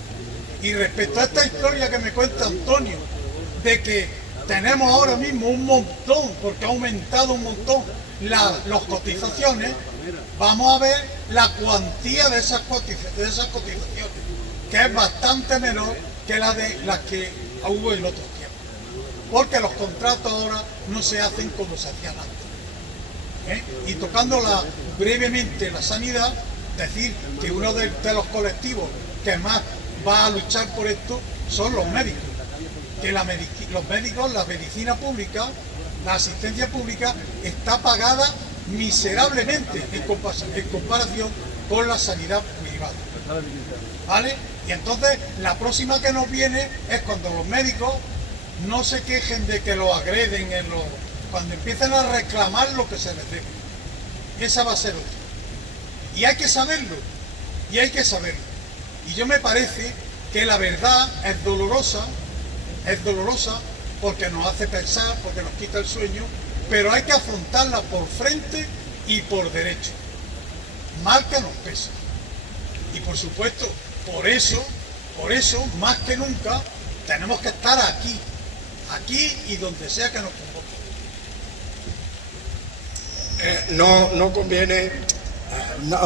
Y respecto a esta historia que me cuenta Antonio, de que tenemos ahora mismo un montón, porque ha aumentado un montón las cotizaciones, vamos a ver la cuantía de esas cotizaciones, que es bastante menor que las que hubo en otros tiempos, porque los contratos ahora no se hacen como se hacían antes. Y tocando brevemente la sanidad, decir que uno de los colectivos que más va a luchar por esto son los médicos, que los médicos, la medicina pública, la asistencia pública está pagada miserablemente en comparación con la sanidad privada, ¿vale? Y entonces la próxima que nos viene es cuando los médicos no se quejen de que los agreden, cuando empiecen a reclamar lo que se les debe. Esa va a ser otra. Y hay que saberlo, y yo me parece que la verdad es dolorosa porque nos hace pensar, porque nos quita el sueño, pero hay que afrontarla por frente y por derecho, mal que nos pesa. Y por supuesto, por eso, más que nunca, tenemos que estar aquí y donde sea que nos convoque. No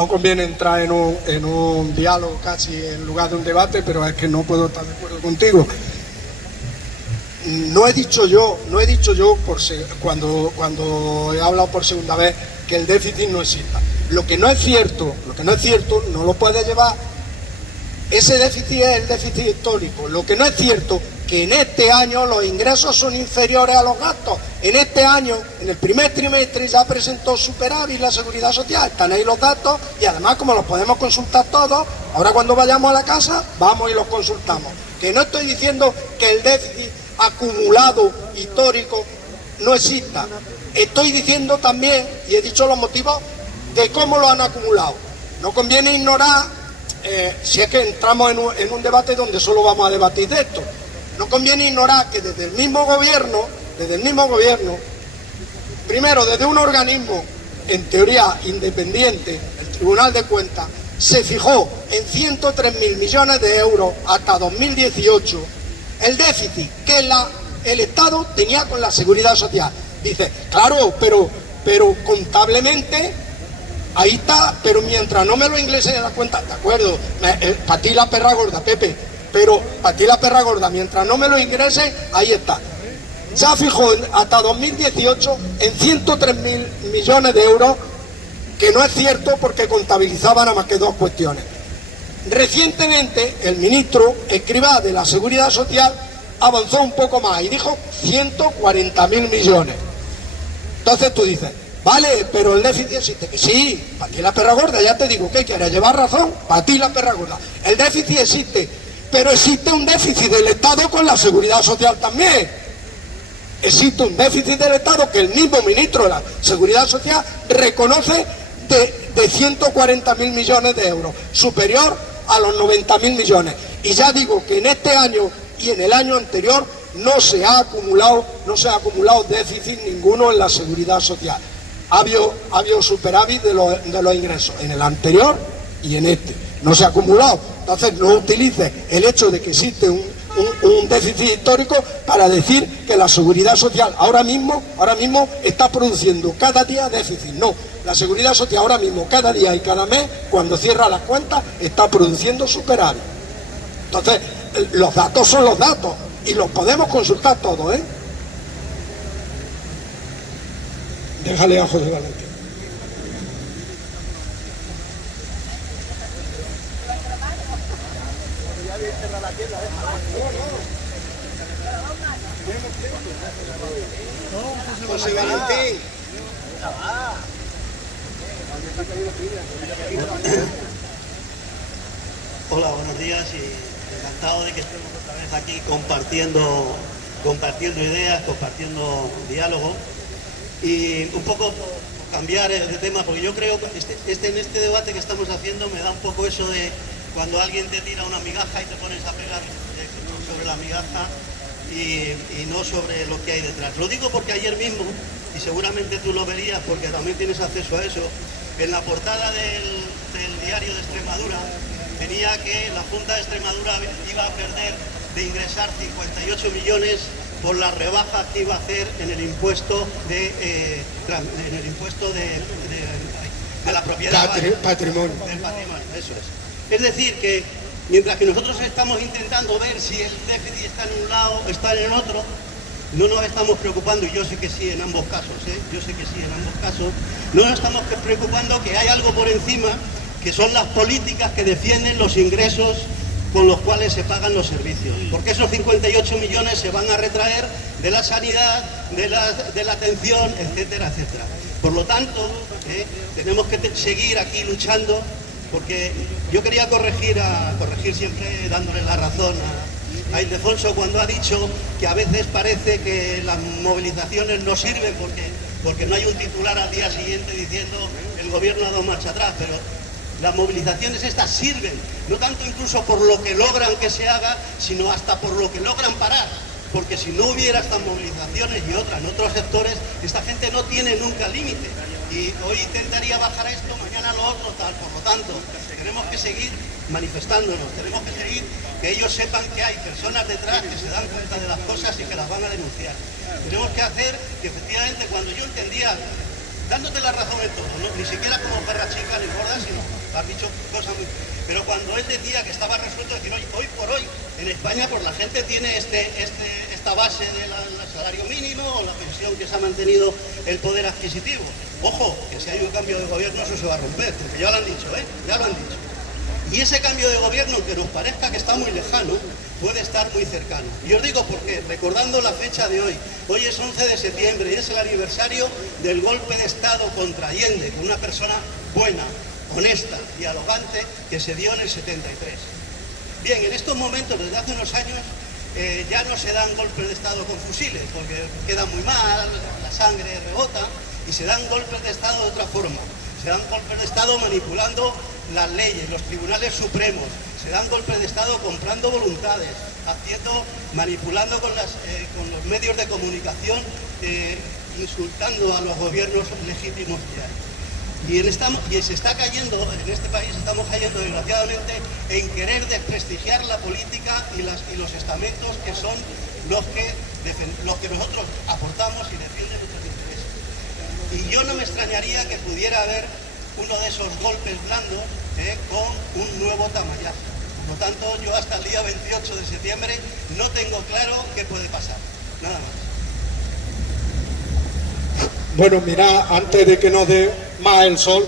conviene entrar en un diálogo casi en lugar de un debate, pero es que no puedo estar de acuerdo contigo. No he dicho yo cuando he hablado por segunda vez que el déficit no exista. Lo que no es cierto no lo puede llevar. Ese déficit es el déficit histórico. Lo que no es cierto que en este año los ingresos son inferiores a los gastos. En este año, en el primer trimestre, ya presentó superávit la Seguridad Social. Están ahí los datos y además, como los podemos consultar todos, ahora cuando vayamos a la casa, vamos y los consultamos. Que no estoy diciendo que el déficit acumulado histórico no exista. Estoy diciendo también, y he dicho los motivos de cómo lo han acumulado. No conviene ignorar, si es que entramos en un debate donde solo vamos a debatir de esto, no conviene ignorar que desde el mismo gobierno, primero desde un organismo en teoría independiente, el Tribunal de Cuentas, se fijó en 103.000 millones de euros hasta 2018 el déficit que el Estado tenía con la Seguridad Social. Dice, claro, pero contablemente ahí está, pero mientras no me lo ingresen en la cuenta, de acuerdo, para ti la perra gorda, Pepe, pero para ti la perra gorda, mientras no me lo ingresen, ahí está. Ya fijó hasta 2018 en 103.000 millones de euros, que no es cierto porque contabilizaban nada más que dos cuestiones. Recientemente el ministro Escrivá de la Seguridad Social avanzó un poco más y dijo 140.000 millones. Entonces tú dices, vale, pero el déficit existe. Que sí, para ti la perra gorda, ya te digo, ¿qué quieres? ¿Llevar razón? Para ti la perra gorda. El déficit existe, pero existe un déficit del Estado con la Seguridad Social también. Existe un déficit del Estado que el mismo ministro de la Seguridad Social reconoce de 140.000 millones de euros, superior a los 90.000 millones. Y ya digo que en este año y en el año anterior no se ha acumulado déficit ninguno en la Seguridad Social. Ha habido superávit de los ingresos en el anterior y en este. No se ha acumulado. Entonces no utilices el hecho de que existe un déficit histórico para decir que la Seguridad Social ahora mismo está produciendo cada día déficit. No, la Seguridad Social ahora mismo, cada día y cada mes, cuando cierra las cuentas, está produciendo superávit. Entonces, los datos son los datos y los podemos consultar todos, ¿eh? Déjale a José Valentín. José Valentín. Hola, buenos días y encantado de que estemos otra vez aquí compartiendo ideas, compartiendo diálogo y un poco cambiar de tema, porque yo creo que en este debate que estamos haciendo me da un poco eso de cuando alguien te tira una migaja y te pones a pegar sobre la migaja y no sobre lo que hay detrás. Lo digo porque ayer mismo, y seguramente tú lo verías porque también tienes acceso a eso, en la portada del diario de Extremadura venía que la Junta de Extremadura iba a perder de ingresar 58 millones por las rebajas que iba a hacer en el impuesto de la propiedad. Patrimonio. Del patrimonio, eso es. Es decir, que mientras que nosotros estamos intentando ver si el déficit está en un lado o está en el otro, no nos estamos preocupando, y yo sé que sí en ambos casos, yo sé que sí en ambos casos, no nos estamos preocupando que hay algo por encima, que son las políticas que defienden los ingresos con los cuales se pagan los servicios. Porque esos 58 millones se van a retraer de la sanidad, de la atención, etcétera, etcétera. Por lo tanto, tenemos que seguir aquí luchando, porque yo quería corregir siempre dándole la razón a Ildefonso cuando ha dicho que a veces parece que las movilizaciones no sirven porque no hay un titular al día siguiente diciendo el gobierno ha dado marcha atrás, pero las movilizaciones estas sirven, no tanto incluso por lo que logran que se haga, sino hasta por lo que logran parar. Porque si no hubiera estas movilizaciones y otras en otros sectores, esta gente no tiene nunca límite. Y hoy intentaría bajar esto, mañana lo otro, tal. Por lo tanto, tenemos que seguir manifestándonos, tenemos que seguir, que ellos sepan que hay personas detrás que se dan cuenta de las cosas y que las van a denunciar. Tenemos que hacer que efectivamente cuando yo entendía, dándote la razón en todo, ¿no? Ni siquiera como perra chica ni gorda, sino has dicho cosas muy... Pero cuando él decía que estaba resuelto, decir, hoy por hoy, en España, pues la gente tiene esta base del salario mínimo o la pensión que se ha mantenido el poder adquisitivo. Ojo, que si hay un cambio de gobierno eso se va a romper, porque ya lo han dicho, ya lo han dicho. Y ese cambio de gobierno, que nos parezca que está muy lejano, puede estar muy cercano. Y os digo por qué, recordando la fecha de hoy es 11 de septiembre y es el aniversario del golpe de Estado contra Allende, con una persona buena, honesta, dialogante, que se dio en el 73. Bien, en estos momentos, desde hace unos años, ya no se dan golpes de Estado con fusiles, porque queda muy mal, la sangre rebota, y se dan golpes de Estado de otra forma. Se dan golpes de Estado manipulando las leyes, los tribunales supremos, se dan golpes de Estado comprando voluntades, manipulando con los medios de comunicación, insultando a los gobiernos legítimos que hay. Y se está cayendo, en este país estamos cayendo desgraciadamente en querer desprestigiar la política y los estamentos que son los que nosotros aportamos y defienden nuestros intereses. Y yo no me extrañaría que pudiera haber uno de esos golpes blandos con un nuevo tamallazo. Por lo tanto, yo hasta el día 28 de septiembre no tengo claro qué puede pasar. Nada más. Bueno, mira, antes de que nos dé más el sol,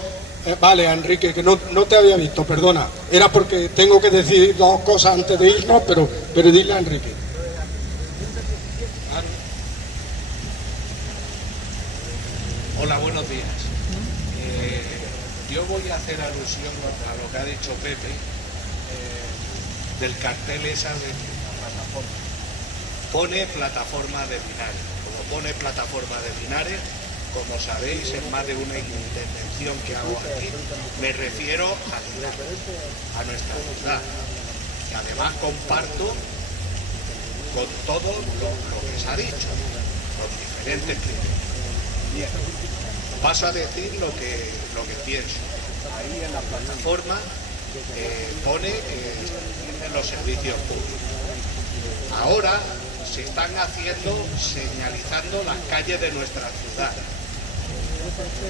vale, Enrique, que no te había visto, perdona. Era porque tengo que decir dos cosas antes de irnos, pero dile a Enrique. Hola, buenos días. Yo voy a hacer alusión a lo que ha dicho Pepe del cartel esa de la plataforma. Pone plataforma de Linares. Como pone plataforma de Linares, como sabéis, en más de una intervención que hago aquí, me refiero a Linares, a nuestra ciudad. Y además comparto con todo lo que se ha dicho, con diferentes criterios. Bien, paso a decir lo que pienso. Ahí en la plataforma pone los servicios públicos. Ahora se están señalizando las calles de nuestra ciudad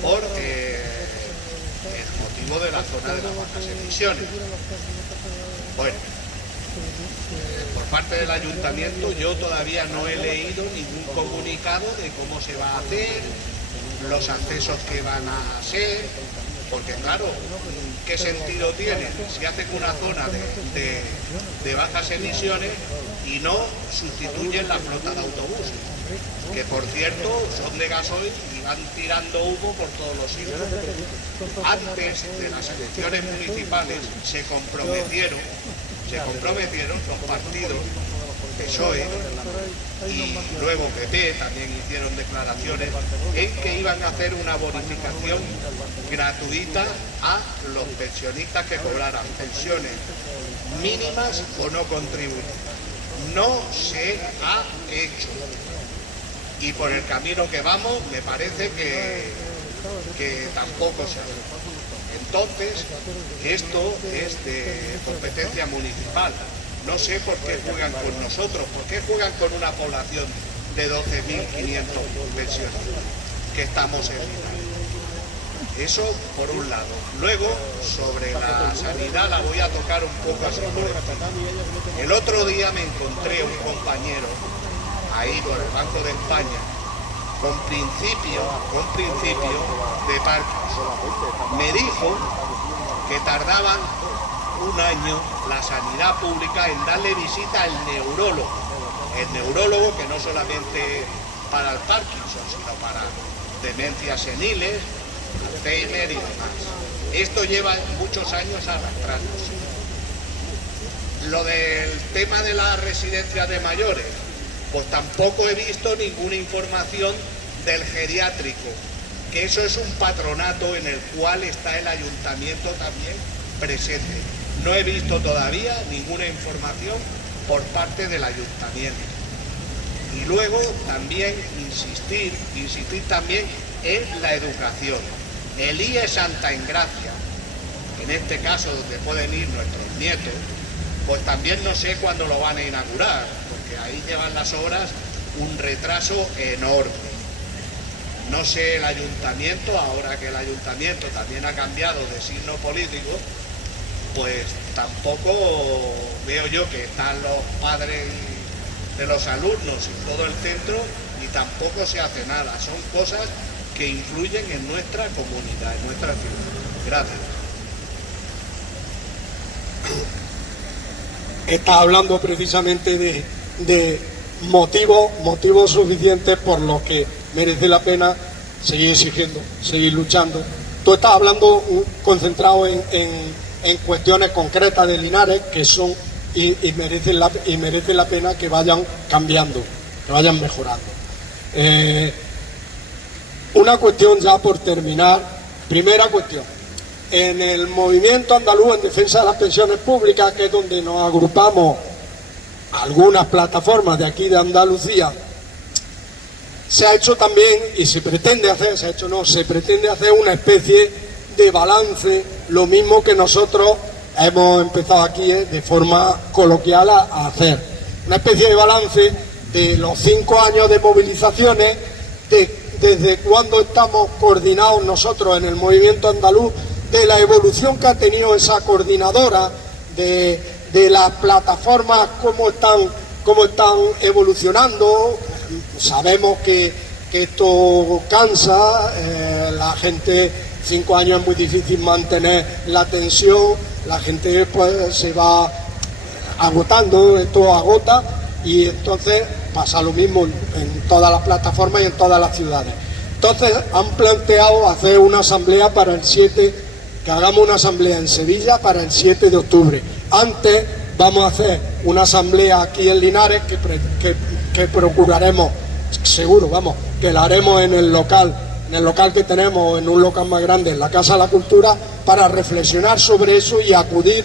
por el motivo de la zona de las bajas emisiones. Bueno, por parte del ayuntamiento yo todavía no he leído ningún comunicado de cómo se va a hacer, los accesos que van a ser, porque claro, ¿qué sentido tiene si hacen una zona de bajas emisiones y no sustituyen la flota de autobuses, que por cierto son de gasoil y van tirando humo por todos los sitios? Antes de las elecciones municipales se comprometieron los partidos PSOE y luego PP también hicieron declaraciones en que iban a hacer una bonificación gratuita a los pensionistas que cobraran pensiones mínimas o no contribuyentes. No se ha hecho. Y por el camino que vamos, me parece que tampoco se ha hecho. Entonces, esto es de competencia municipal. No sé por qué juegan con nosotros, por qué juegan con una población de 12.500 pensionistas que estamos en Linares. Eso por un lado. Luego, sobre la sanidad la voy a tocar un poco así por encima. El otro día me encontré un compañero ahí por el Banco de España con principio de Parkinson. Me dijo que tardaban un año la sanidad pública en darle visita al neurólogo. El neurólogo que no solamente para el Parkinson, sino para demencias seniles, Alzheimer y demás. Esto lleva muchos años arrastrándose. Lo del tema de la residencia de mayores, pues tampoco he visto ninguna información del geriátrico, que eso es un patronato en el cual está el ayuntamiento también presente. No he visto todavía ninguna información por parte del ayuntamiento. Y luego también insistir también en la educación. El IE Santa Engracia, en este caso donde pueden ir nuestros nietos, pues también no sé cuándo lo van a inaugurar, porque ahí llevan las obras un retraso enorme. No sé el ayuntamiento, ahora que el ayuntamiento también ha cambiado de signo político, pues tampoco veo yo que están los padres de los alumnos en todo el centro y tampoco se hace nada. Son cosas que influyen en nuestra comunidad, en nuestra ciudad. Gracias. Está hablando precisamente de motivos suficientes por los que merece la pena seguir exigiendo, seguir luchando. Tú estás hablando concentrado en cuestiones concretas de Linares que son y merece la pena que vayan cambiando, que vayan mejorando. Una cuestión ya por terminar. Primera cuestión. En el movimiento andaluz en defensa de las pensiones públicas, que es donde nos agrupamos algunas plataformas de aquí de Andalucía, se ha hecho también, y se pretende hacer, se pretende hacer una especie de balance, lo mismo que nosotros hemos empezado aquí de forma coloquial a hacer. Una especie de balance de los 5 años de movilizaciones, desde cuando estamos coordinados nosotros en el movimiento andaluz, de la evolución que ha tenido esa coordinadora, de las plataformas, cómo están evolucionando. Sabemos que esto cansa, la gente, 5 años es muy difícil mantener la tensión, la gente pues se va agotando, esto agota, y entonces pasa lo mismo en todas las plataformas y en todas las ciudades. Entonces han planteado hacer una asamblea para el 7, que hagamos una asamblea en Sevilla para el 7 de octubre. Antes vamos a hacer una asamblea aquí en Linares que procuraremos, seguro, vamos, que la haremos en el local que tenemos, en un local más grande, en la Casa de la Cultura, para reflexionar sobre eso y acudir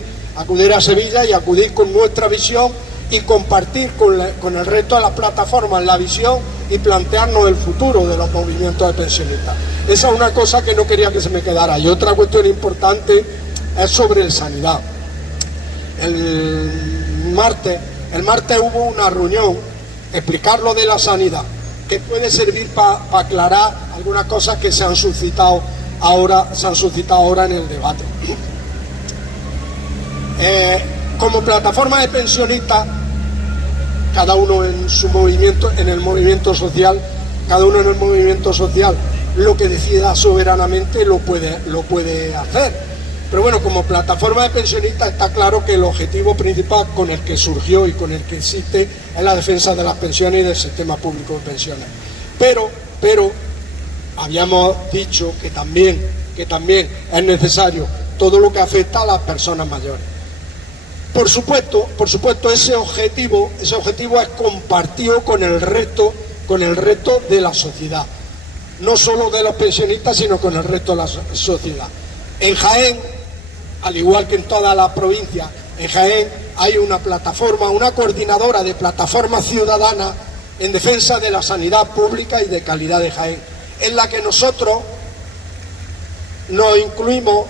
a Sevilla y acudir con nuestra visión y compartir con el resto de las plataformas la visión y plantearnos el futuro de los movimientos de pensionistas. Esa es una cosa que no quería que se me quedara. Y otra cuestión importante es sobre el sanidad. El martes hubo una reunión, explicar lo de la sanidad, que puede servir para aclarar algunas cosas que se han suscitado ahora en el debate. Como plataforma de pensionistas, cada uno en su movimiento, en el movimiento social, lo que decida soberanamente lo puede hacer. Pero bueno, como plataforma de pensionistas está claro que el objetivo principal con el que surgió y con el que existe es la defensa de las pensiones y del sistema público de pensiones. Pero habíamos dicho que también es necesario todo lo que afecta a las personas mayores. por supuesto, ese objetivo es compartido con el resto de la sociedad, no solo de los pensionistas, sino con el resto de la sociedad. En Jaén, al igual que en toda la provincia, en Jaén hay una plataforma, una coordinadora de plataforma ciudadana en defensa de la sanidad pública y de calidad de Jaén, en la que nosotros nos incluimos,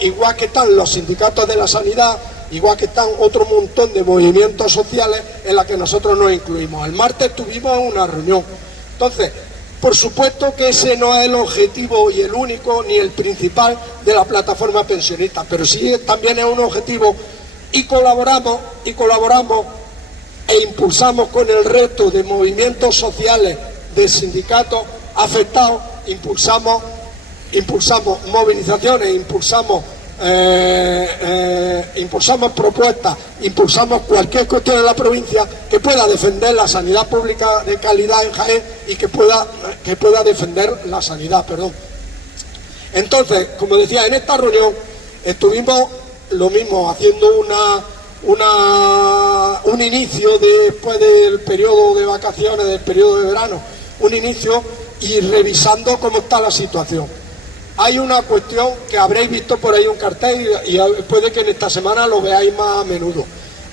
igual que están los sindicatos de la sanidad, igual que están otro montón de movimientos sociales en la que nosotros nos incluimos. El martes tuvimos una reunión. Entonces, por supuesto que ese no es el objetivo y el único ni el principal de la plataforma pensionista, pero sí también es un objetivo, y colaboramos e impulsamos con el resto de movimientos sociales, de sindicatos afectados, impulsamos movilizaciones, impulsamos propuestas, impulsamos cualquier cuestión en la provincia que pueda defender la sanidad pública de calidad en Jaén y que pueda defender la sanidad, perdón. Entonces, como decía, en esta reunión estuvimos lo mismo, haciendo un inicio después del periodo de vacaciones, del periodo de verano, un inicio y revisando cómo está la situación. Hay una cuestión que habréis visto por ahí un cartel y puede que en esta semana lo veáis más a menudo.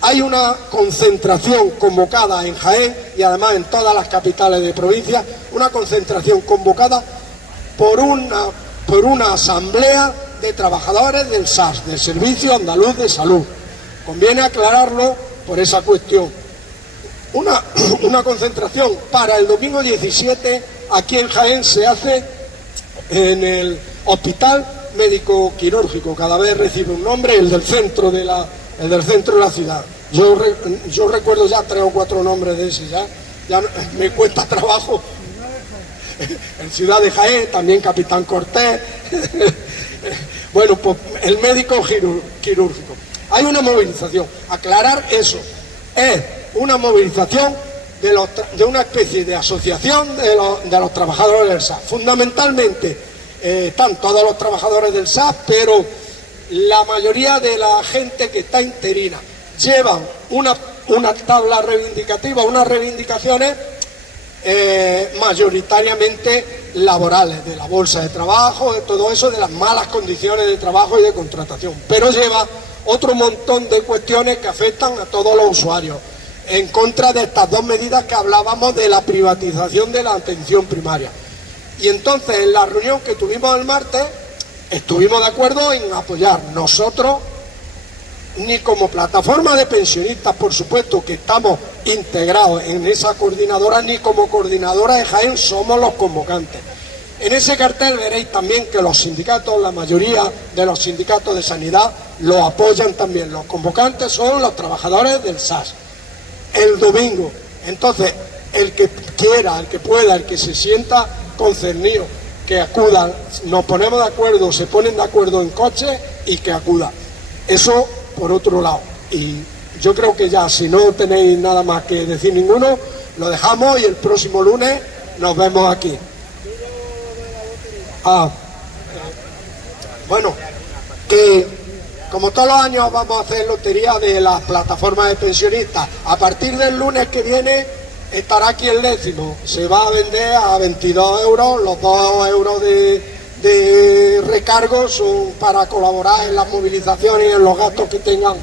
Hay una concentración convocada en Jaén y además en todas las capitales de provincia, una concentración convocada por una asamblea de trabajadores del SAS, del Servicio Andaluz de Salud. Conviene aclararlo por esa cuestión. Una concentración para el domingo 17 aquí en Jaén se hace en el Hospital Médico Quirúrgico, cada vez recibe un nombre, el del centro de la ciudad. Yo recuerdo ya 3 o 4 nombres de ese, ya me cuesta trabajo. En Ciudad de Jaén, también Capitán Cortés. Bueno, pues el médico quirúrgico. Hay una movilización, aclarar eso, es una movilización de una especie de asociación de los trabajadores del SAS. Fundamentalmente están todos los trabajadores del SAS, pero la mayoría de la gente que está interina llevan una tabla reivindicativa, unas reivindicaciones mayoritariamente laborales, de la bolsa de trabajo, de todo eso, de las malas condiciones de trabajo y de contratación, pero lleva otro montón de cuestiones que afectan a todos los usuarios, en contra de estas dos medidas que hablábamos de la privatización de la atención primaria. Y entonces, en la reunión que tuvimos el martes, estuvimos de acuerdo en apoyar. Nosotros, ni como plataforma de pensionistas, por supuesto que estamos integrados en esa coordinadora, ni como coordinadora de Jaén somos los convocantes. En ese cartel veréis también que los sindicatos, la mayoría de los sindicatos de sanidad, lo apoyan también. Los convocantes son los trabajadores del SAS. El domingo, entonces, el que quiera, el que pueda, el que se sienta concernido, que acuda, nos ponemos de acuerdo, se ponen de acuerdo en coche y que acuda. Eso por otro lado. Y yo creo que ya, si no tenéis nada más que decir ninguno, lo dejamos y el próximo lunes nos vemos aquí. Bueno, que como todos los años vamos a hacer lotería de las plataformas de pensionistas. A partir del lunes que viene estará aquí el 10º. Se va a vender a 22 euros. Los 2 euros de recargo son para colaborar en las movilizaciones y en los gastos que tengan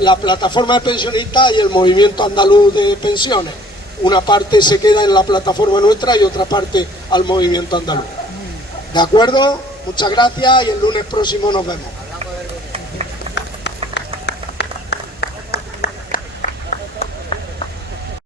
la plataforma de pensionistas y el movimiento andaluz de pensiones. Una parte se queda en la plataforma nuestra y otra parte al movimiento andaluz. ¿De acuerdo? Muchas gracias y el lunes próximo nos vemos.